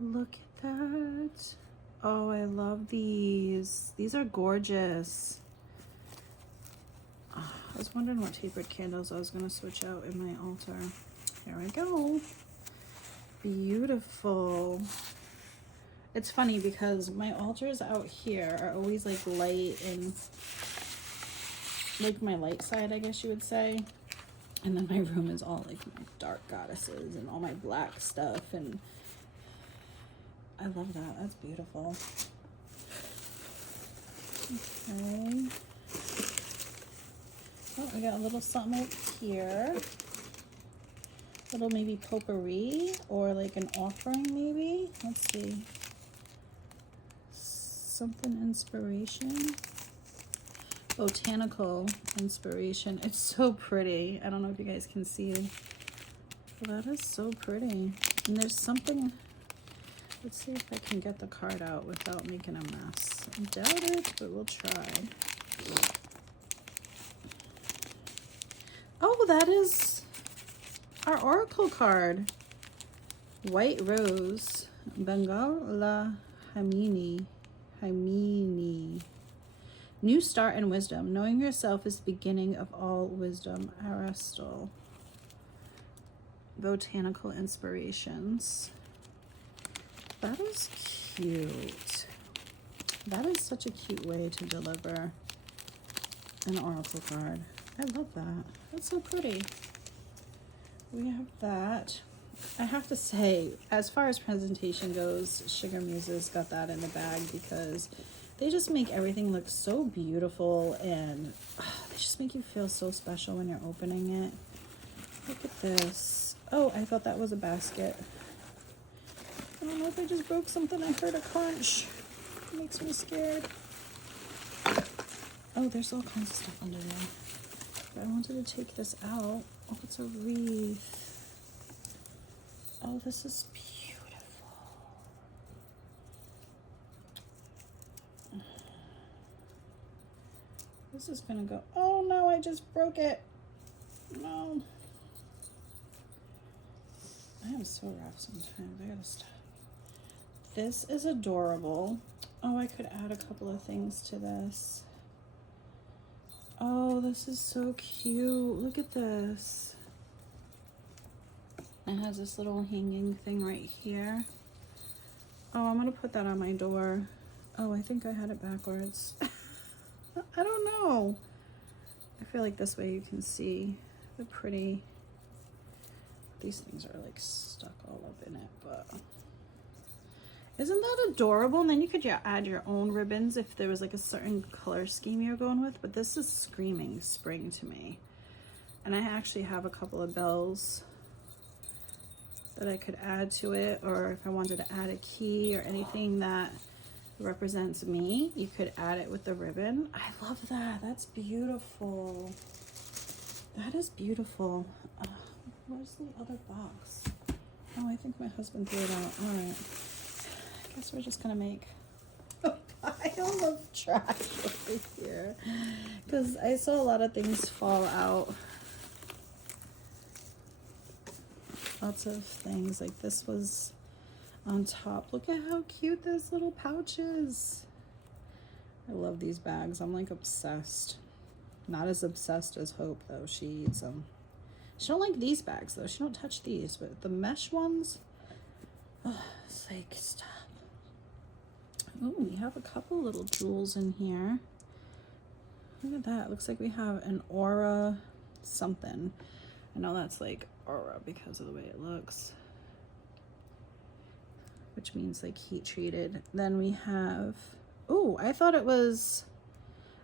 Look at that. Oh, I love these. These are gorgeous. Oh, I was wondering what tapered candles I was going to switch out in my altar. Here we go. Beautiful. It's funny because my altars out here are always like light and like my light side, I guess you would say. And then my room is all like my dark goddesses and all my black stuff, and I love that. That's beautiful. Okay. Oh, I got a little something up here. Little maybe potpourri or like an offering maybe. Let's see. Something inspiration. Botanical inspiration. It's so pretty. I don't know if you guys can see. But that is so pretty. And there's something. Let's see if I can get the card out without making a mess. I doubt it, but we'll try. Oh, that is our oracle card. White Rose. Bengal La Hamini. New start and wisdom. Knowing yourself is the beginning of all wisdom. Aristotle. Botanical inspirations. That is cute. That is such a cute way to deliver an oracle card. I love that. That's so pretty. We have that. I have to say, as far as presentation goes, Sugar Muses got that in the bag because they just make everything look so beautiful, and they just make you feel so special when you're opening it. Look at this. Oh, I thought that was a basket. I don't know if I just broke something. I heard a crunch. It makes me scared. Oh, there's all kinds of stuff under there. But I wanted to take this out. Oh, it's a wreath. Oh, this is beautiful. This is gonna go. Oh no, I just broke it. No. I am so rough sometimes. I gotta stop. This is adorable. Oh, I could add a couple of things to this. Oh, this is so cute. Look at this. It has this little hanging thing right here. Oh, I'm gonna put that on my door. Oh, I think I had it backwards. I don't know. I feel like this way you can see the pretty. These things are like stuck all up in it, but isn't that adorable? And then you could add your own ribbons if there was like a certain color scheme you're going with, but this is screaming spring to me. And I actually have a couple of bells that I could add to it, or if I wanted to add a key or anything that represents me, you could add it with the ribbon. I love that. That's beautiful. That is beautiful. Where's the other box? Oh, I think my husband threw it out. All right. I guess we're just gonna make a pile of trash over here because I saw a lot of things fall out. Lots of things. Like this was on top. Look at how cute this little pouch is. I love these bags. I'm like obsessed. Not as obsessed as Hope though. She eats them. She don't like these bags though. She don't touch these, but the mesh ones, oh, it's like, stop. Oh, we have a couple little jewels in here. Look at that. Looks like we have an aura something. I know that's like aura because of the way it looks, which means like heat treated. Then we have, oh, I thought it was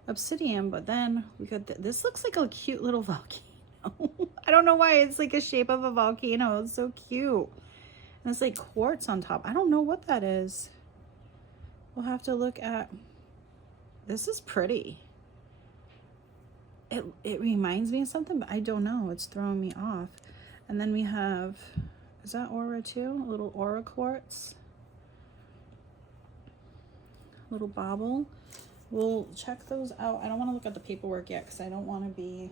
obsidian, but then we got this looks like a cute little volcano. I don't know why it's like a shape of a volcano. It's so cute. And it's like quartz on top. I don't know what that is. We'll have to look at, this is pretty. It reminds me of something, but I don't know. It's throwing me off. And then we have, is that aura too? A little aura quartz. Little bauble. We'll check those out. I don't want to look at the paperwork yet because I don't want to be,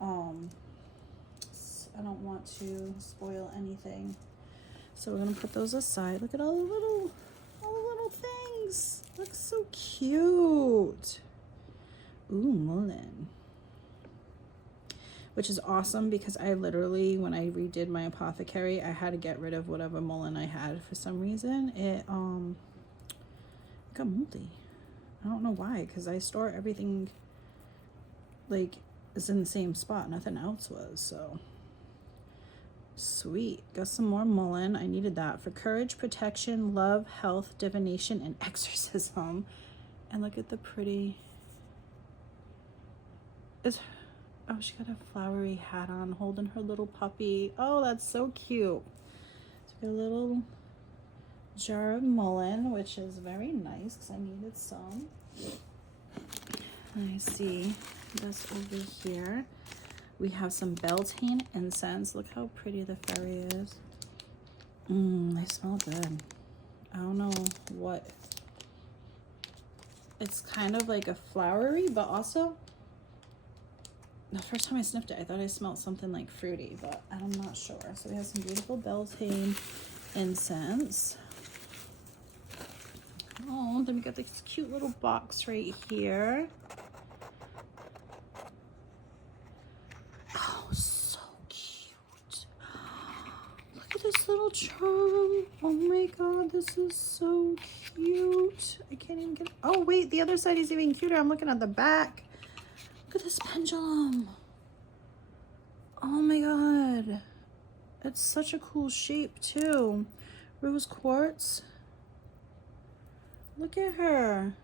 I don't want to spoil anything. So we're gonna put those aside. Look at all the little things. Looks so cute. Ooh, mullein. Which is awesome because I literally, when I redid my apothecary, I had to get rid of whatever mullein I had for some reason. It got moldy. I don't know why, because I store everything like is in the same spot. Nothing else was, so sweet. Got some more mullein. I needed that for courage, protection, love, health, divination, and exorcism. And look at the pretty. Oh, she got a flowery hat on, holding her little puppy. Oh, that's so cute. So a little jar of mullein, which is very nice because I needed some. I see this over here. We have some Beltane incense. Look how pretty the Faerie is. They smell good. I don't know what. It's kind of like a flowery, but also the first time I sniffed it, I thought I smelled something like fruity, but I'm not sure. So we have some beautiful Beltane incense. Oh, then we got this cute little box right here. Oh, so cute. Look at this little charm. Oh my god, this is so cute. I can't even get. Oh wait, the other side is even cuter. I'm looking at the back. Look at this pendulum. Oh my god. It's such a cool shape too. Rose quartz. Look at her.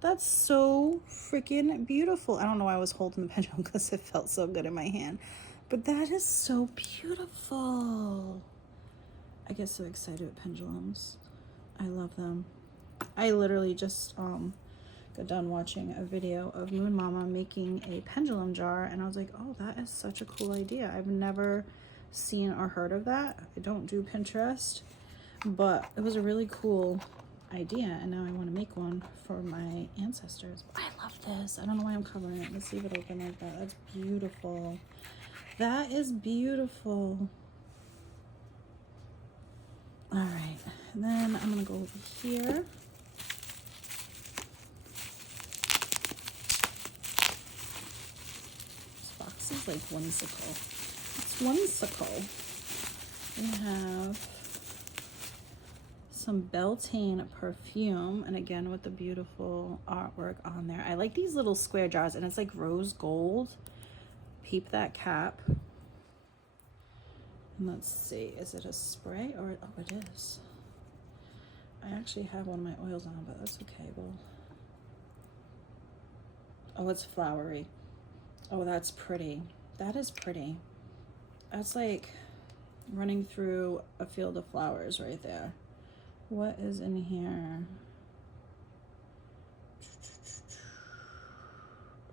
That's so freaking beautiful. I don't know why I was holding the pendulum because it felt so good in my hand. But that is so beautiful. I get so excited with pendulums. I love them. I literally just got done watching a video of Moon Mama making a pendulum jar, and I was like, oh, that is such a cool idea. I've never seen or heard of that. I don't do Pinterest, but it was a really cool idea, and now I want to make one for my ancestors. I love this. I don't know why I'm covering it. Let's leave it open like that. That's beautiful. That is beautiful. All right, and then I'm gonna go over here. Is like whimsical. It's whimsical. We have some Beltane perfume, and again with the beautiful artwork on there. I like these little square jars, and it's like rose gold. Peep that cap. And let's see, is it a spray or oh, it is. I actually have one of my oils on, but that's okay. Well, oh, it's flowery. Oh, that's pretty. That is pretty. That's like running through a field of flowers right there. What is in here?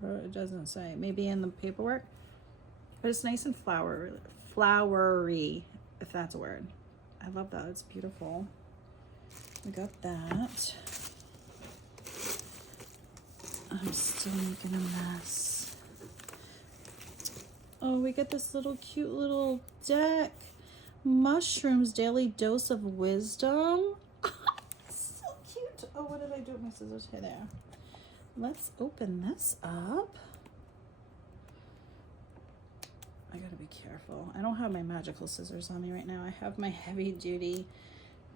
It doesn't say. Maybe in the paperwork. But it's nice and flowery, if that's a word. I love that. It's beautiful. We got that. I'm still making a mess. Oh, we get this little cute little deck. Mushrooms, daily dose of wisdom. So cute. Oh, what did I do with my scissors? Here, there. Let's open this up. I gotta be careful. I don't have my magical scissors on me right now. I have my heavy duty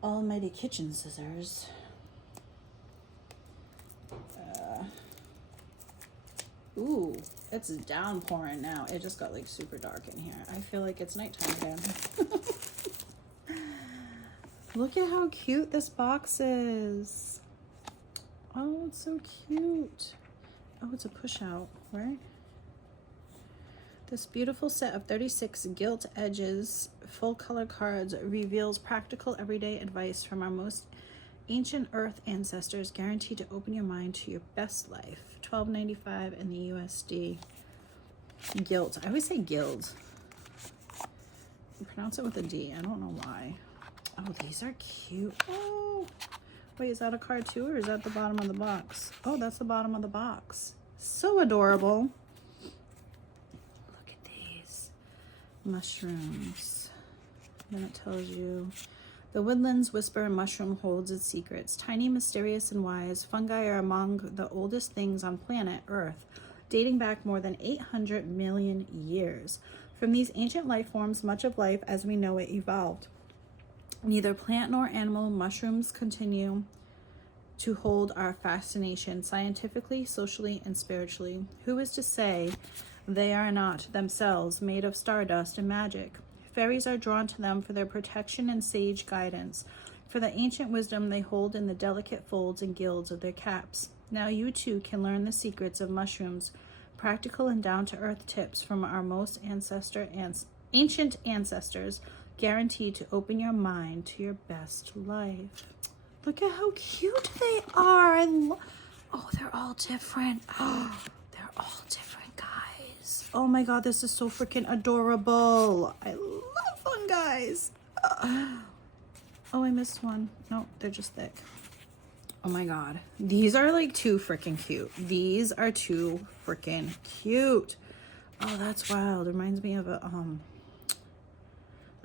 almighty kitchen scissors. Ooh, it's downpouring now. It just got like super dark in here. I feel like it's nighttime again. Look at how cute this box is. Oh, it's so cute. Oh, it's a push out, right? This beautiful set of 36 gilt edges, full color cards reveals practical everyday advice from our most Ancient Earth Ancestors, guaranteed to open your mind to your best life. $12.95 in the USD. Guild. I always say guild. You pronounce it with a D. I don't know why. Oh, these are cute. Oh, wait, is that a card too, or is that the bottom of the box? Oh, that's the bottom of the box. So adorable. Look at these mushrooms. Then it tells you the woodlands whisper, and mushroom holds its secrets. Tiny, mysterious, and wise, fungi are among the oldest things on planet Earth, dating back more than 800 million years. From these ancient life forms, much of life as we know it evolved. Neither plant nor animal, mushrooms continue to hold our fascination scientifically, socially, and spiritually. Who is to say they are not themselves made of stardust and magic? Fairies are drawn to them for their protection and sage guidance, for the ancient wisdom they hold in the delicate folds and gills of their caps. Now you too can learn the secrets of mushrooms, practical and down-to-earth tips from our most ancient ancestors, guaranteed to open your mind to your best life. Look at how cute they are. Oh, they're all different. Oh, they're all different, guys. Oh my god, this is so freaking adorable. I love fun guys. Oh, I missed one. No, they're just thick. Oh my god. These are like too freaking cute. These are too freaking cute. Oh, that's wild. Reminds me of a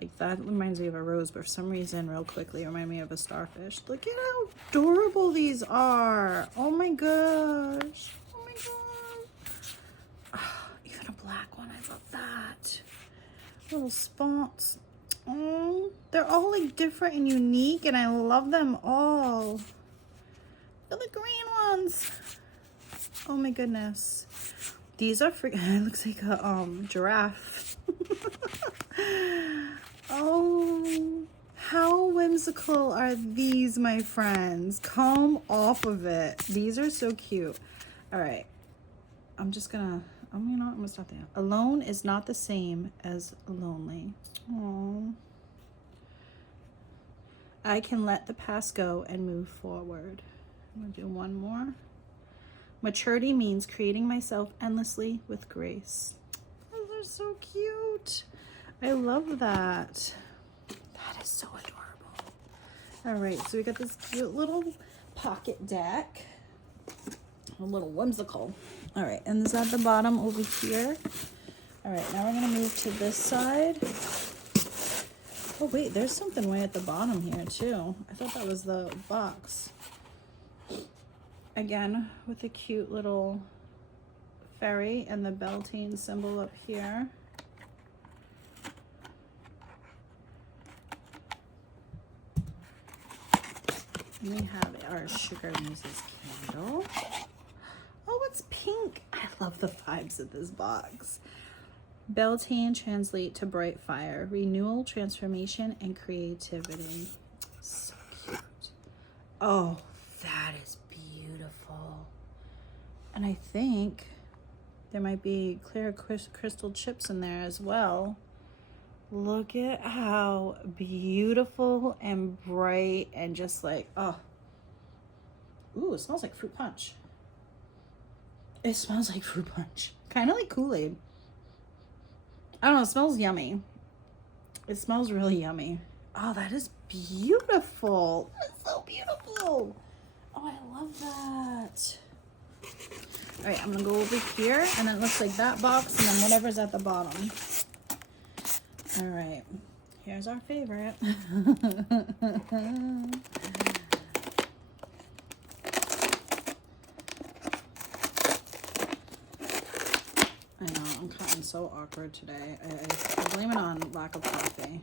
like that reminds me of a rose, but for some reason real quickly remind me of a starfish. Look at how adorable these are. Oh my gosh. Oh my god. Oh, even a black one. I love that. Little spots. Oh, they're all like different and unique, and I love them all. Look at the green ones. Oh my goodness. These are it looks like a giraffe. Oh, how whimsical are these, my friends? Come off of it. These are so cute. All right. I'm gonna stop there. Alone is not the same as lonely. Oh. I can let the past go and move forward. I'm gonna do one more. Maturity means creating myself endlessly with grace. Those are so cute. I love that. That is so adorable. All right, so we got this cute little pocket deck. A little whimsical. All right, and is at the bottom over here. All right, now we're gonna move to this side. Oh wait, there's something way at the bottom here too. I thought that was the box. Again, with a cute little Faerie and the Beltane symbol up here. And we have our Sugar Muses candle. Oh, it's pink. I love the vibes of this box. Beltane translate to bright fire, renewal, transformation, and creativity. So cute. Oh, that is beautiful. And I think there might be clear crystal chips in there as well. Look at how beautiful and bright and just like, oh. Ooh, it smells like fruit punch. It smells like fruit punch. Kind of like Kool-Aid. I don't know, it smells yummy. It smells really yummy. Oh, that is beautiful. That's so beautiful. Oh, I love that. All right, I'm gonna go over here, and then it looks like that box, and then whatever's at the bottom. All right, here's our favorite. I know, I'm cutting so awkward today. I blame it on lack of coffee.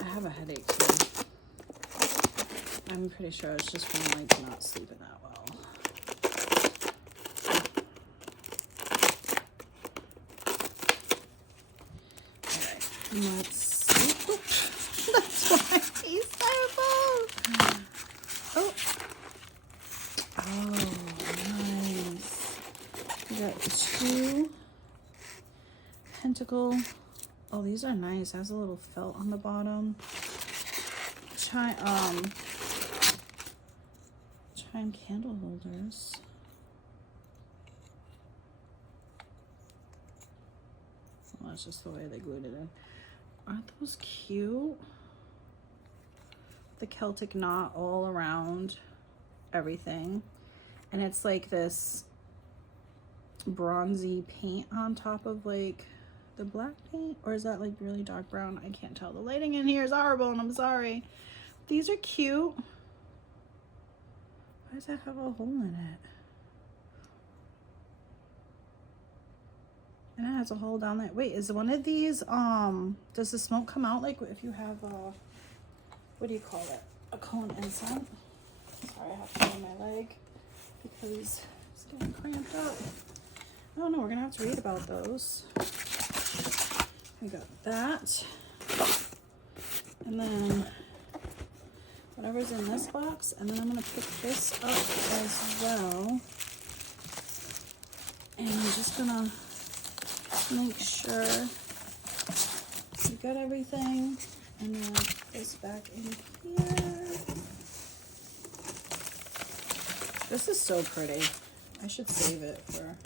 I have a headache too. I'm pretty sure it's just from like not sleeping that well. Let's see. Oops. That's why he's terrible. Oh. Oh, nice. We got 2 pentacle Oh, these are nice. Has a little felt on the bottom. Chime candle holders. Well, that's just the way they glued it in. Aren't those cute? The Celtic knot all around everything. And it's like this bronzy paint on top of like the black paint, or is that like really dark brown? I can't tell. The lighting in here is horrible and I'm sorry. These are cute. Why does that have a hole in it? And it has a hole down there. Wait, is one of these does the smoke come out like if you have what do you call it, a cone incense? Sorry, I have to on my leg because it's getting cramped up. I don't know, we're gonna have to read about those. We got that. And then whatever's in this box. And then I'm gonna pick this up as well. And I'm just gonna make sure we got everything. And then put this back in here. This is so pretty. I should save it for,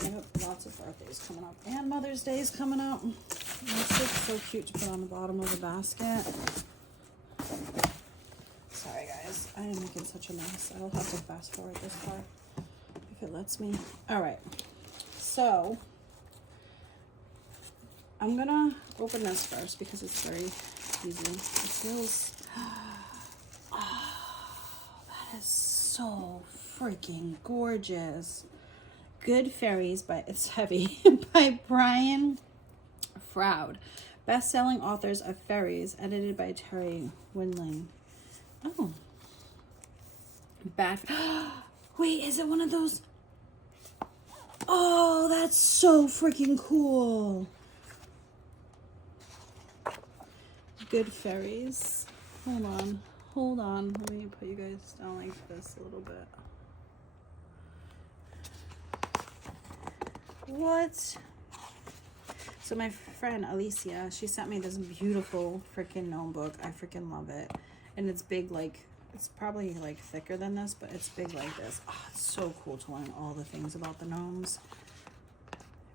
I have lots of birthdays coming up and Mother's Day is coming up. And it's like so cute to put on the bottom of the basket. Sorry guys, I am making such a mess. I'll have to fast forward this part if it lets me. All right, so I'm gonna open this first because it's very easy. It feels, oh, that is so freaking gorgeous. Good Fairies by, it's heavy, by Brian Froud. Best-selling authors of Fairies, edited by Terry Winling. Oh. Bad. Wait, is it one of those? Oh, that's so freaking cool. Good Fairies. Hold on. Hold on. Let me put you guys down like this a little bit. What? So my friend Alicia, she sent me this beautiful freaking gnome book. I freaking love it. And it's big, like, it's probably like thicker than this, but it's big like this. Oh, it's so cool to learn all the things about the gnomes.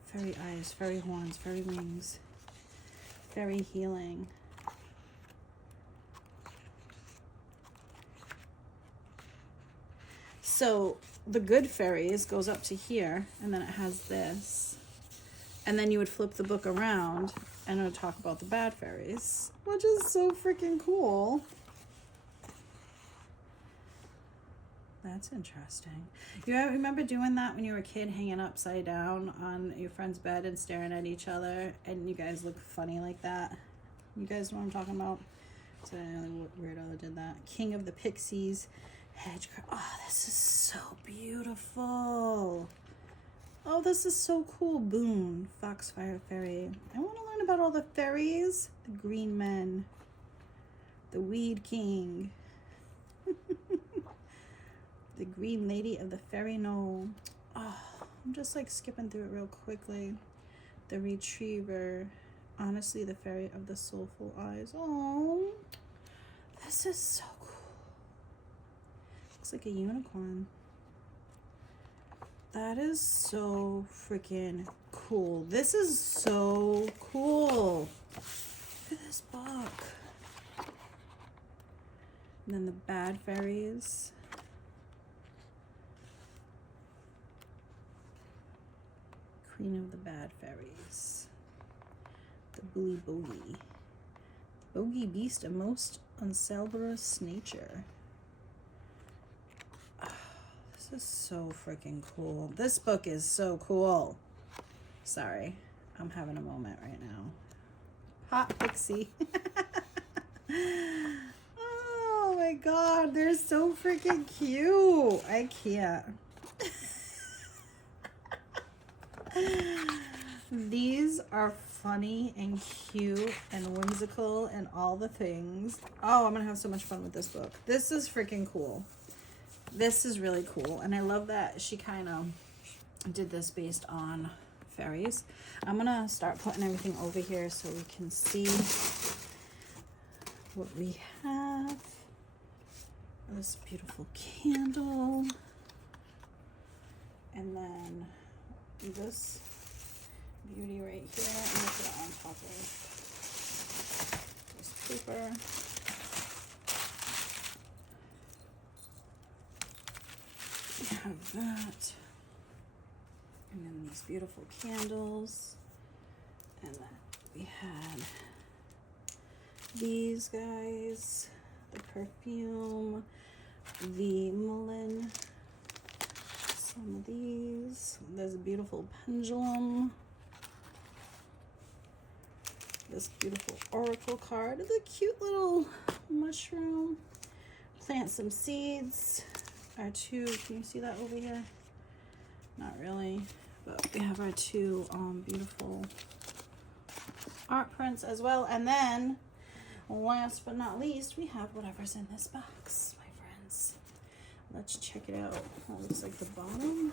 Fairy eyes, fairy horns, fairy wings, fairy healing. So the good fairies goes up to here, and then it has this. And then you would flip the book around, and it would talk about the bad fairies, which is so freaking cool. That's interesting. You remember doing that when you were a kid, hanging upside down on your friend's bed and staring at each other, and you guys look funny like that? You guys know what I'm talking about? So another weirdo that did that. King of the Pixies. Hedge. Oh, this is so beautiful. Oh, this is so cool. Boon. Foxfire Fairy. I want to learn about all the fairies. The Green Men. The Weed King. The Green Lady of the Fairy Knoll. Oh, I'm just like skipping through it real quickly. The Retriever. Honestly, the Fairy of the Soulful Eyes. Oh, this is so cool. Looks like a unicorn. That is so freaking cool. This is so cool. Look at this book. And then the Bad Fairies. Queen of the Bad Fairies. The Bully Bogey. Bogey Beast of most unsalvageous nature. This is so freaking cool. This book is so cool. Sorry, I'm having a moment right now. Hot pixie. Oh my god, they're so freaking cute. I can't. These are funny and cute and whimsical and all the things. Oh, I'm gonna have so much fun with this book. This is freaking cool. This is really cool, and I love that she kind of did this based on fairies. I'm gonna start putting everything over here so we can see what we have. This beautiful candle, and then this beauty right here. I'm gonna put it on top of this paper. We have that, and then these beautiful candles, and then we had these guys, the perfume, the mullein, some of these. There's a beautiful pendulum, this beautiful oracle card, the cute little mushroom. Plant some seeds. Our two, can you see that over here? Not really, but we have our two beautiful art prints as well. And then last but not least, we have whatever's in this box, my friends. Let's check it out. That looks like the bottom.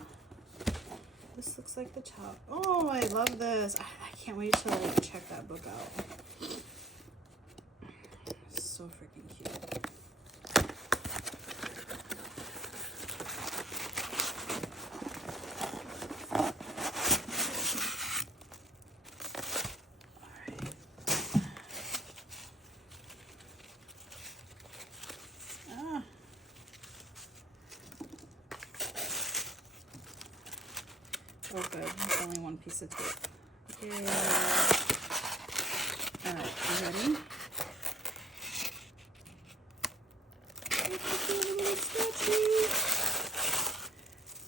This looks like the top. Oh, I love this. I can't wait to like check that book out. So freaking cute. Oh good, there's only one piece of tape. Yay. Alright, you ready?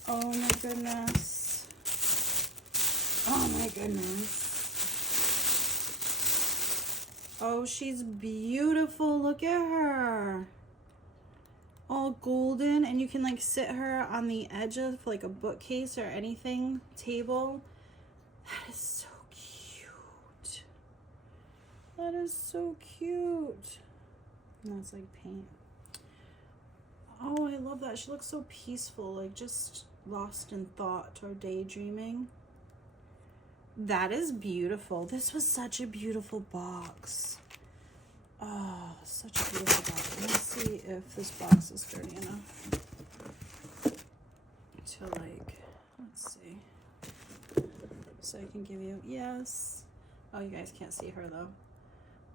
Oh my goodness. Oh my goodness. Oh, she's beautiful. Look at her. All golden, and you can like sit her on the edge of like a bookcase or anything table. That is so cute. That is so cute. And that's like paint. Oh, I love that. She looks so peaceful, like just lost in thought or daydreaming. That is beautiful. This was such a beautiful box. Oh, such a beautiful box. Let's see if this box is sturdy enough to like, let's see. So I can give you, yes. Oh, you guys can't see her though.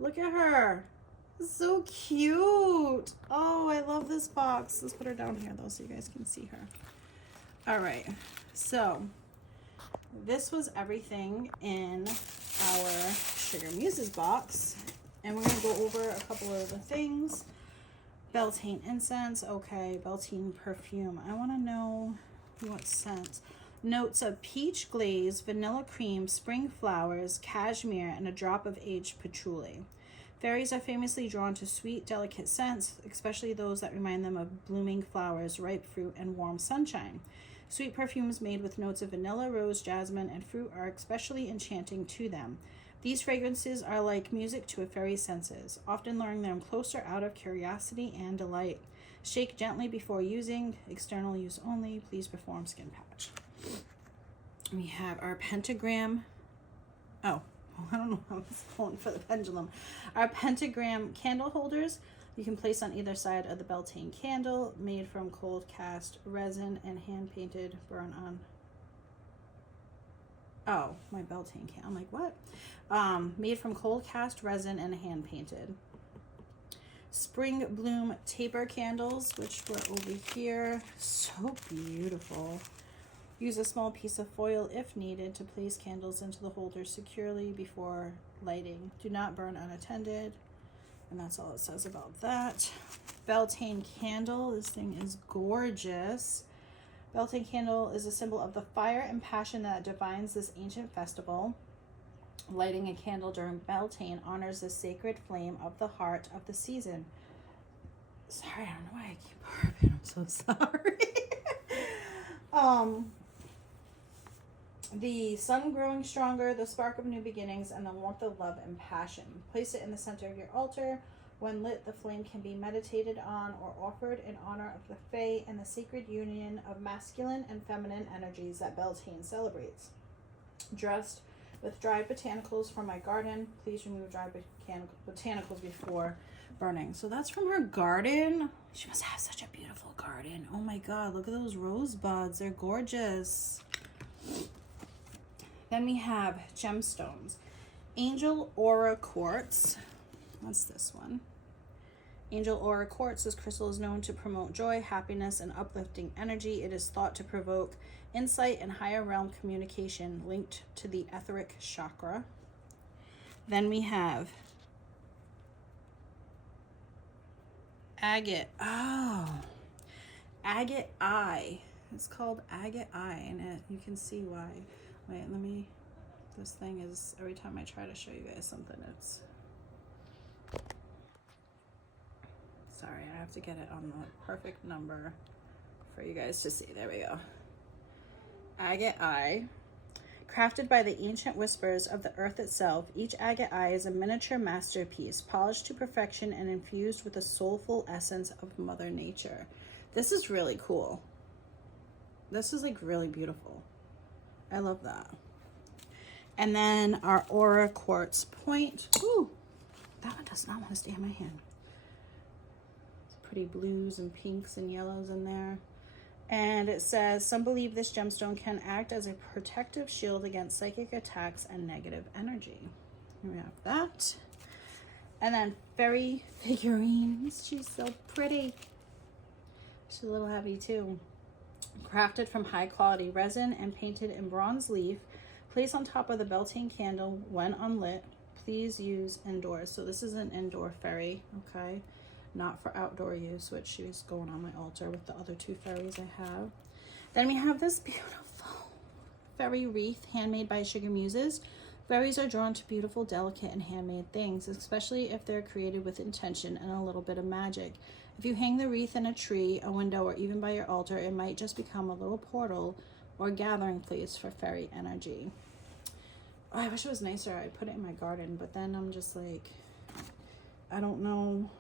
Look at her. So cute. Oh, I love this box. Let's put her down here though so you guys can see her. All right. So this was everything in our Sugar Muses box. And we're going to go over a couple of the things. Beltane incense. Okay, Beltane perfume. I want to know what scent. Notes of peach glaze, vanilla cream, spring flowers, cashmere, and a drop of aged patchouli. Fairies are famously drawn to sweet, delicate scents, especially those that remind them of blooming flowers, ripe fruit, and warm sunshine. Sweet perfumes made with notes of vanilla, rose, jasmine, and fruit are especially enchanting to them. These fragrances are like music to a fairy's senses, often luring them closer out of curiosity and delight. Shake gently before using. External use only. Please perform skin patch. We have our pentagram. Oh, I don't know how I was pulling for the pendulum. Our pentagram candle holders. You can place on either side of the Beltane candle, made from cold cast resin and hand painted, burn on. Oh, my Beltane can. I'm like, what? Made from cold cast resin and hand painted. Spring bloom taper candles, which were over here. So beautiful. Use a small piece of foil if needed to place candles into the holder securely before lighting. Do not burn unattended. And that's all it says about that. Beltane candle. This thing is gorgeous. Beltane candle is a symbol of the fire and passion that defines this ancient festival. Lighting a candle during Beltane honors the sacred flame of the heart of the season. Sorry, I don't know why I keep burping. I'm so sorry. The sun growing stronger, the spark of new beginnings, and the warmth of love and passion. Place it in the center of your altar. When lit, the flame can be meditated on or offered in honor of the Fae and the sacred union of masculine and feminine energies that Beltane celebrates. Dressed with dried botanicals from my garden. Please remove dried botanicals before burning. So that's from her garden. She must have such a beautiful garden. Oh my God, look at those rosebuds. They're gorgeous. Then we have gemstones. Angel Aura Quartz. What's this one? Angel Aura Quartz. This crystal is known to promote joy, happiness, and uplifting energy. It is thought to provoke insight and higher realm communication linked to the etheric chakra. Then we have agate. Oh, agate eye. It's called agate eye, and you can see why. Wait, let me. This thing is, every time I try to show you guys something, it's. Sorry, I have to get it on the perfect number for you guys to see. There we go. Agate eye. Crafted by the ancient whispers of the earth itself, each agate eye is a miniature masterpiece, polished to perfection and infused with the soulful essence of Mother Nature. This is really cool. This is like really beautiful. I love that. And then our Aura Quartz Point. Ooh, that one does not want to stay in my hand. It's pretty blues and pinks and yellows in there. And it says, some believe this gemstone can act as a protective shield against psychic attacks and negative energy. Here we have that. And then Faerie figurines. She's so pretty. She's a little heavy too. Crafted from high quality resin and painted in bronze leaf. Placed on top of the Beltane candle when unlit. Please use indoors. So this is an indoor Faerie, okay? Not for outdoor use, which she's going on my altar with the other two fairies I have. Then we have this beautiful Faerie wreath handmade by Sugar Muses. Fairies are drawn to beautiful, delicate, and handmade things, especially if they're created with intention and a little bit of magic. If you hang the wreath in a tree, a window, or even by your altar, it might just become a little portal or gathering place for fairy energy. Oh, I wish it was nicer. I put it in my garden, but then I'm just like, I don't know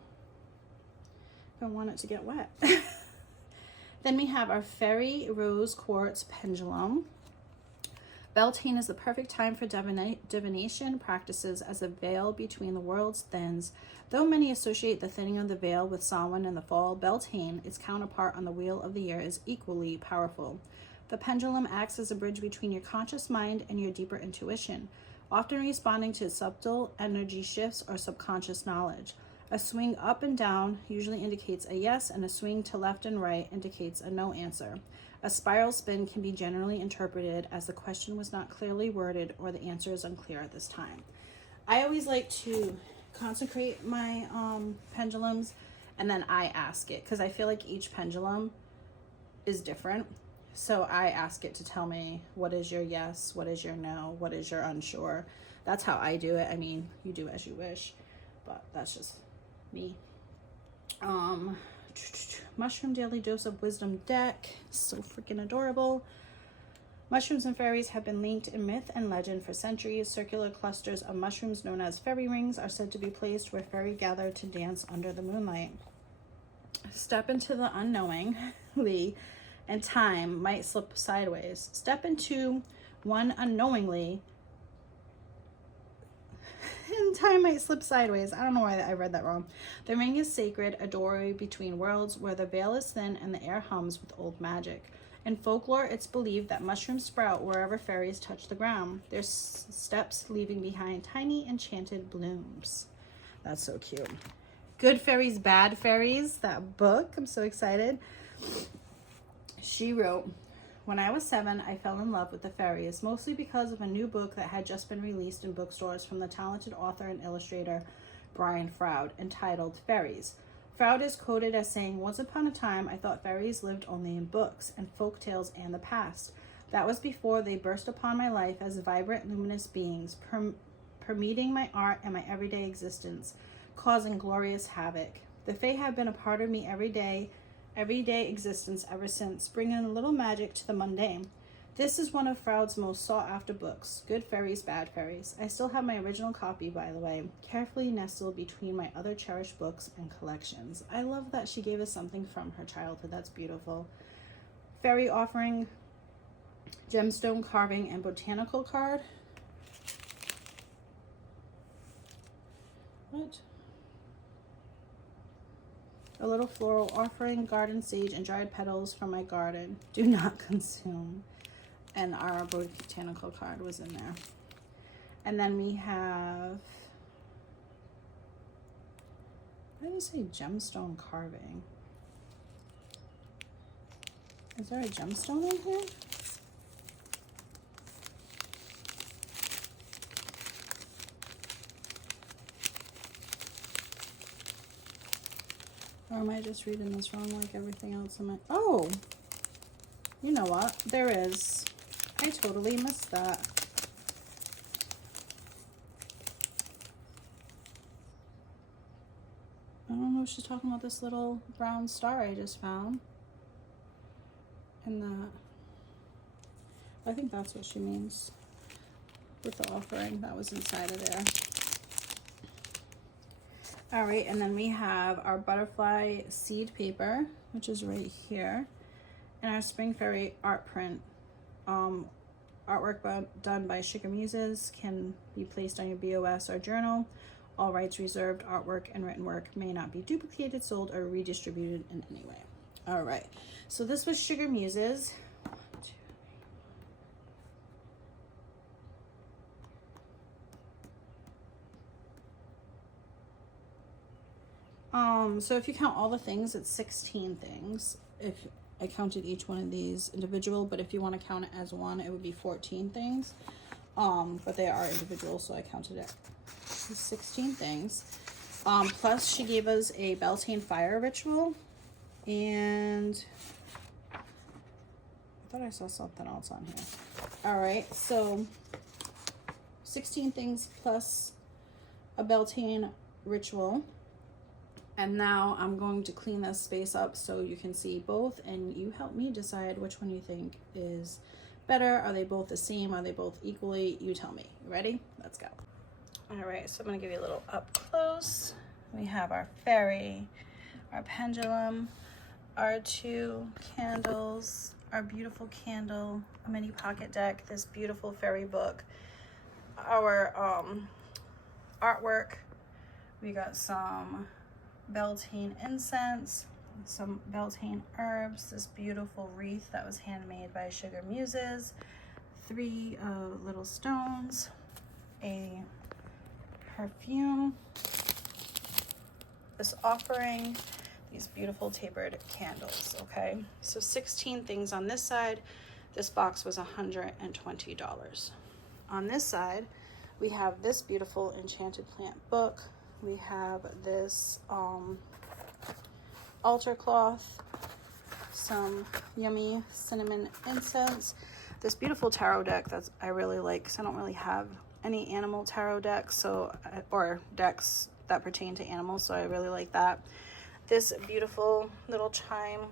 if I want it to get wet. Then we have our Faerie Rose Quartz Pendulum. Beltane is the perfect time for divination practices as the veil between the worlds thins. Though many associate the thinning of the veil with Samhain and the fall, Beltane, its counterpart on the Wheel of the Year, is equally powerful. The pendulum acts as a bridge between your conscious mind and your deeper intuition, often responding to subtle energy shifts or subconscious knowledge. A swing up and down usually indicates a yes, and a swing to left and right indicates a no answer. A spiral spin can be generally interpreted as the question was not clearly worded or the answer is unclear at this time. I always like to consecrate my pendulums and then I ask it, because I feel like each pendulum is different. So I ask it to tell me, what is your yes, what is your no, what is your unsure. That's how I do it. I mean, you do as you wish, but that's just me. Mushroom Daily Dose of Wisdom deck. So freaking adorable. Mushrooms and fairies have been linked in myth and legend for centuries. Circular clusters of mushrooms known as fairy rings are said to be placed where fairy gather to dance under the moonlight. Step into the unknowingly and time might slip sideways. Step into one unknowingly and time might slip sideways. I don't know why I read that wrong. The ring is sacred, a doorway between worlds where the veil is thin and the air hums with old magic. In folklore, it's believed that mushrooms sprout wherever fairies touch the ground, their steps leaving behind tiny enchanted blooms. That's so cute. Good Fairies, Bad Fairies, that book. I'm so excited. She wrote, when I was 7, I fell in love with the fairies, mostly because of a new book that had just been released in bookstores from the talented author and illustrator Brian Froud, entitled Fairies. Froud is quoted as saying, once upon a time, I thought fairies lived only in books and folk tales and the past. That was before they burst upon my life as vibrant, luminous beings, permeating my art and my everyday existence, causing glorious havoc. The Fae have been a part of me everyday existence ever since, bringing a little magic to the mundane. This is one of Froud's most sought-after books, Good Fairies, Bad Fairies. I still have my original copy, by the way, carefully nestled between my other cherished books and collections. I love that she gave us something from her childhood. That's beautiful. Fairy offering gemstone carving and botanical card. What? A little floral offering, garden sage, and dried petals from my garden. Do not consume. And our botanical card was in there. And then we have, why did it say gemstone carving? Is there a gemstone in here? Or am I just reading this wrong like everything else in my... Oh! You know what? There is. I totally missed that. I don't know if she's talking about this little brown star I just found. And that... I think that's what she means with the offering that was inside of there. All right, and then we have our butterfly seed paper, which is right here, and our spring fairy art print. Artwork done by Sugar Muses, can be placed on your BOS or journal. All rights reserved. Artwork and written work may not be duplicated, sold, or redistributed in any way. All right, so this was Sugar Muses. So if you count all the things, it's 16 things. If I counted each one of these individual, but if you want to count it as one, it would be 14 things. But they are individual, so I counted it as 16 things. Plus she gave us a Beltane fire ritual, and I thought I saw something else on here. All right, so 16 things plus a Beltane ritual. And now I'm going to clean this space up so you can see both, and you help me decide which one you think is better. Are they both the same? Are they both equally? You tell me. You ready? Let's go. All right, so I'm gonna give you a little up close. We have our fairy, our pendulum, our 2 candles, our beautiful candle, a mini pocket deck, this beautiful fairy book, our artwork. We got some Beltane incense, some Beltane herbs, this beautiful wreath that was handmade by Sugar Muses, 3 little stones, a perfume, this offering, these beautiful tapered candles. Okay, so 16 things on this side. This box was $120. On this side, we have this beautiful enchanted plant book. We have this altar cloth, some yummy cinnamon incense, this beautiful tarot deck that I really like because I don't really have any animal tarot decks, so or decks that pertain to animals, so I really like that. This beautiful little chime,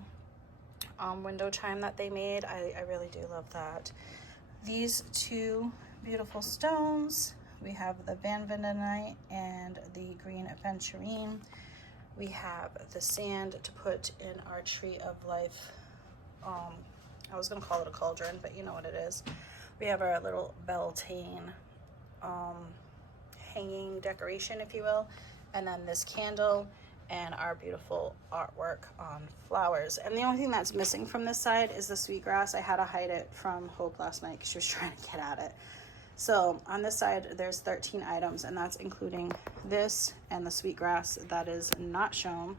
window chime that they made, I really do love that. These 2 beautiful stones. We have the Van Vandenite and the green aventurine. We have the sand to put in our tree of life. I was gonna call it a cauldron, but you know what it is. We have our little Beltane hanging decoration, if you will. And then this candle and our beautiful artwork on flowers. And the only thing that's missing from this side is the sweetgrass. I had to hide it from Hope last night because she was trying to get at it. So on this side, there's 13 items, and that's including this and the sweetgrass that is not shown.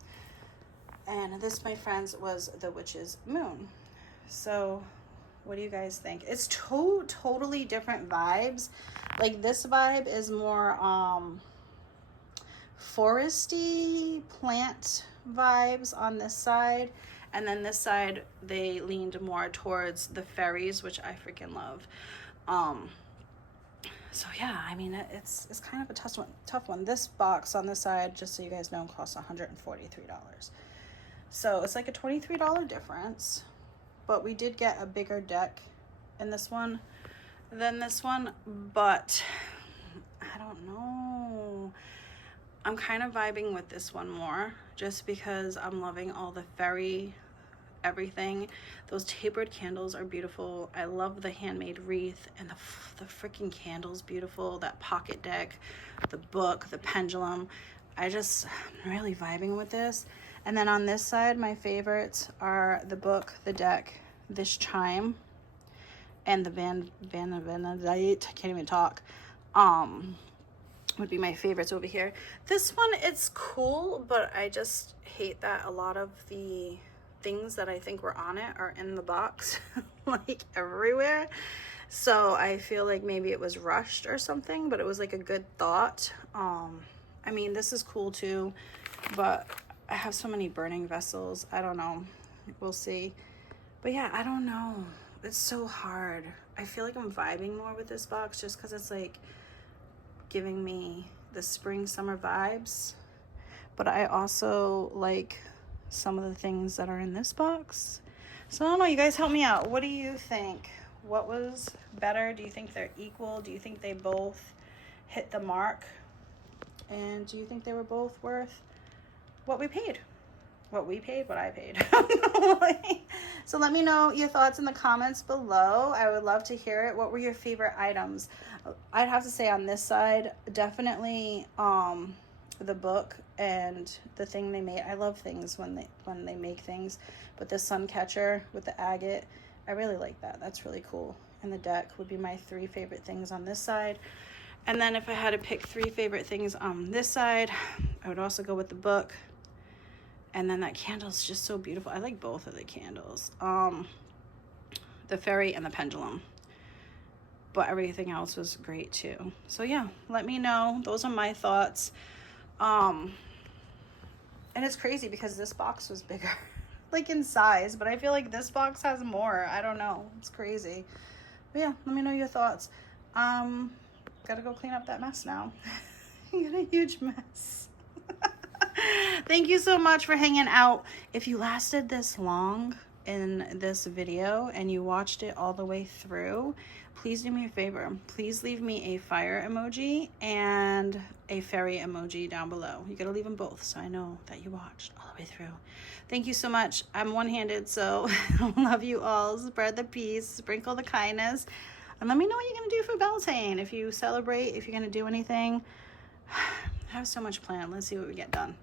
And this, my friends, was the witch's moon. So what do you guys think? It's totally different vibes. Like this vibe is more foresty plant vibes on this side. And then this side, they leaned more towards the fairies, which I freaking love. So yeah, I mean, it's kind of a tough one. This box on this side, just so you guys know, costs $143. So it's like a $23 difference, but we did get a bigger deck in this one than this one, but I don't know. I'm kind of vibing with this one more just because I'm loving all the fairy everything. Those tapered candles are beautiful. I love the handmade wreath, and the freaking candles beautiful. That pocket deck, the book, the pendulum. I'm really vibing with this. And then on this side, my favorites are the book, the deck, this chime, and the Vanadite. I can't even talk. Would be my favorites over here. This one, it's cool, but I just hate that a lot of the things that I think were on it are in the box like everywhere. So I feel like maybe it was rushed or something, but it was like a good thought. I mean, this is cool too, but I have so many burning vessels. I don't know. We'll see. But yeah, I don't know. It's so hard. I feel like I'm vibing more with this box just because it's like giving me the spring summer vibes, but I also like some of the things that are in this box. So I don't know, you guys help me out. What do you think? What was better? Do you think they're equal? Do you think they both hit the mark? And do you think they were both worth what we paid? What I paid. So let me know your thoughts in the comments below. I would love to hear it. What were your favorite items? I'd have to say on this side, definitely the book and the thing they made. I love things when they make things, but the sun catcher with the agate, I really like that. That's really cool. And the deck would be my 3 favorite things on this side. And then if I had to pick 3 favorite things on this side, I would also go with the book. And then that candle's just so beautiful. I like both of the candles. The Faerie and the pendulum. But everything else was great too. So yeah, let me know. Those are my thoughts. And it's crazy because this box was bigger, like in size, but I feel like this box has more. I don't know. It's crazy. But yeah, let me know your thoughts. Gotta go clean up that mess now. I got a huge mess. Thank you so much for hanging out. If you lasted this long in this video and you watched it all the way through, please do me a favor. Please leave me a fire emoji and a fairy emoji down below. You gotta leave them both so I know that you watched all the way through. Thank you so much. I'm one-handed, so love you all. Spread the peace, sprinkle the kindness, and let me know what you're gonna do for Beltane. If you celebrate, if you're gonna do anything. I have so much planned. Let's see what we get done.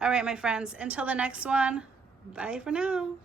All right, my friends, until the next one, bye for now.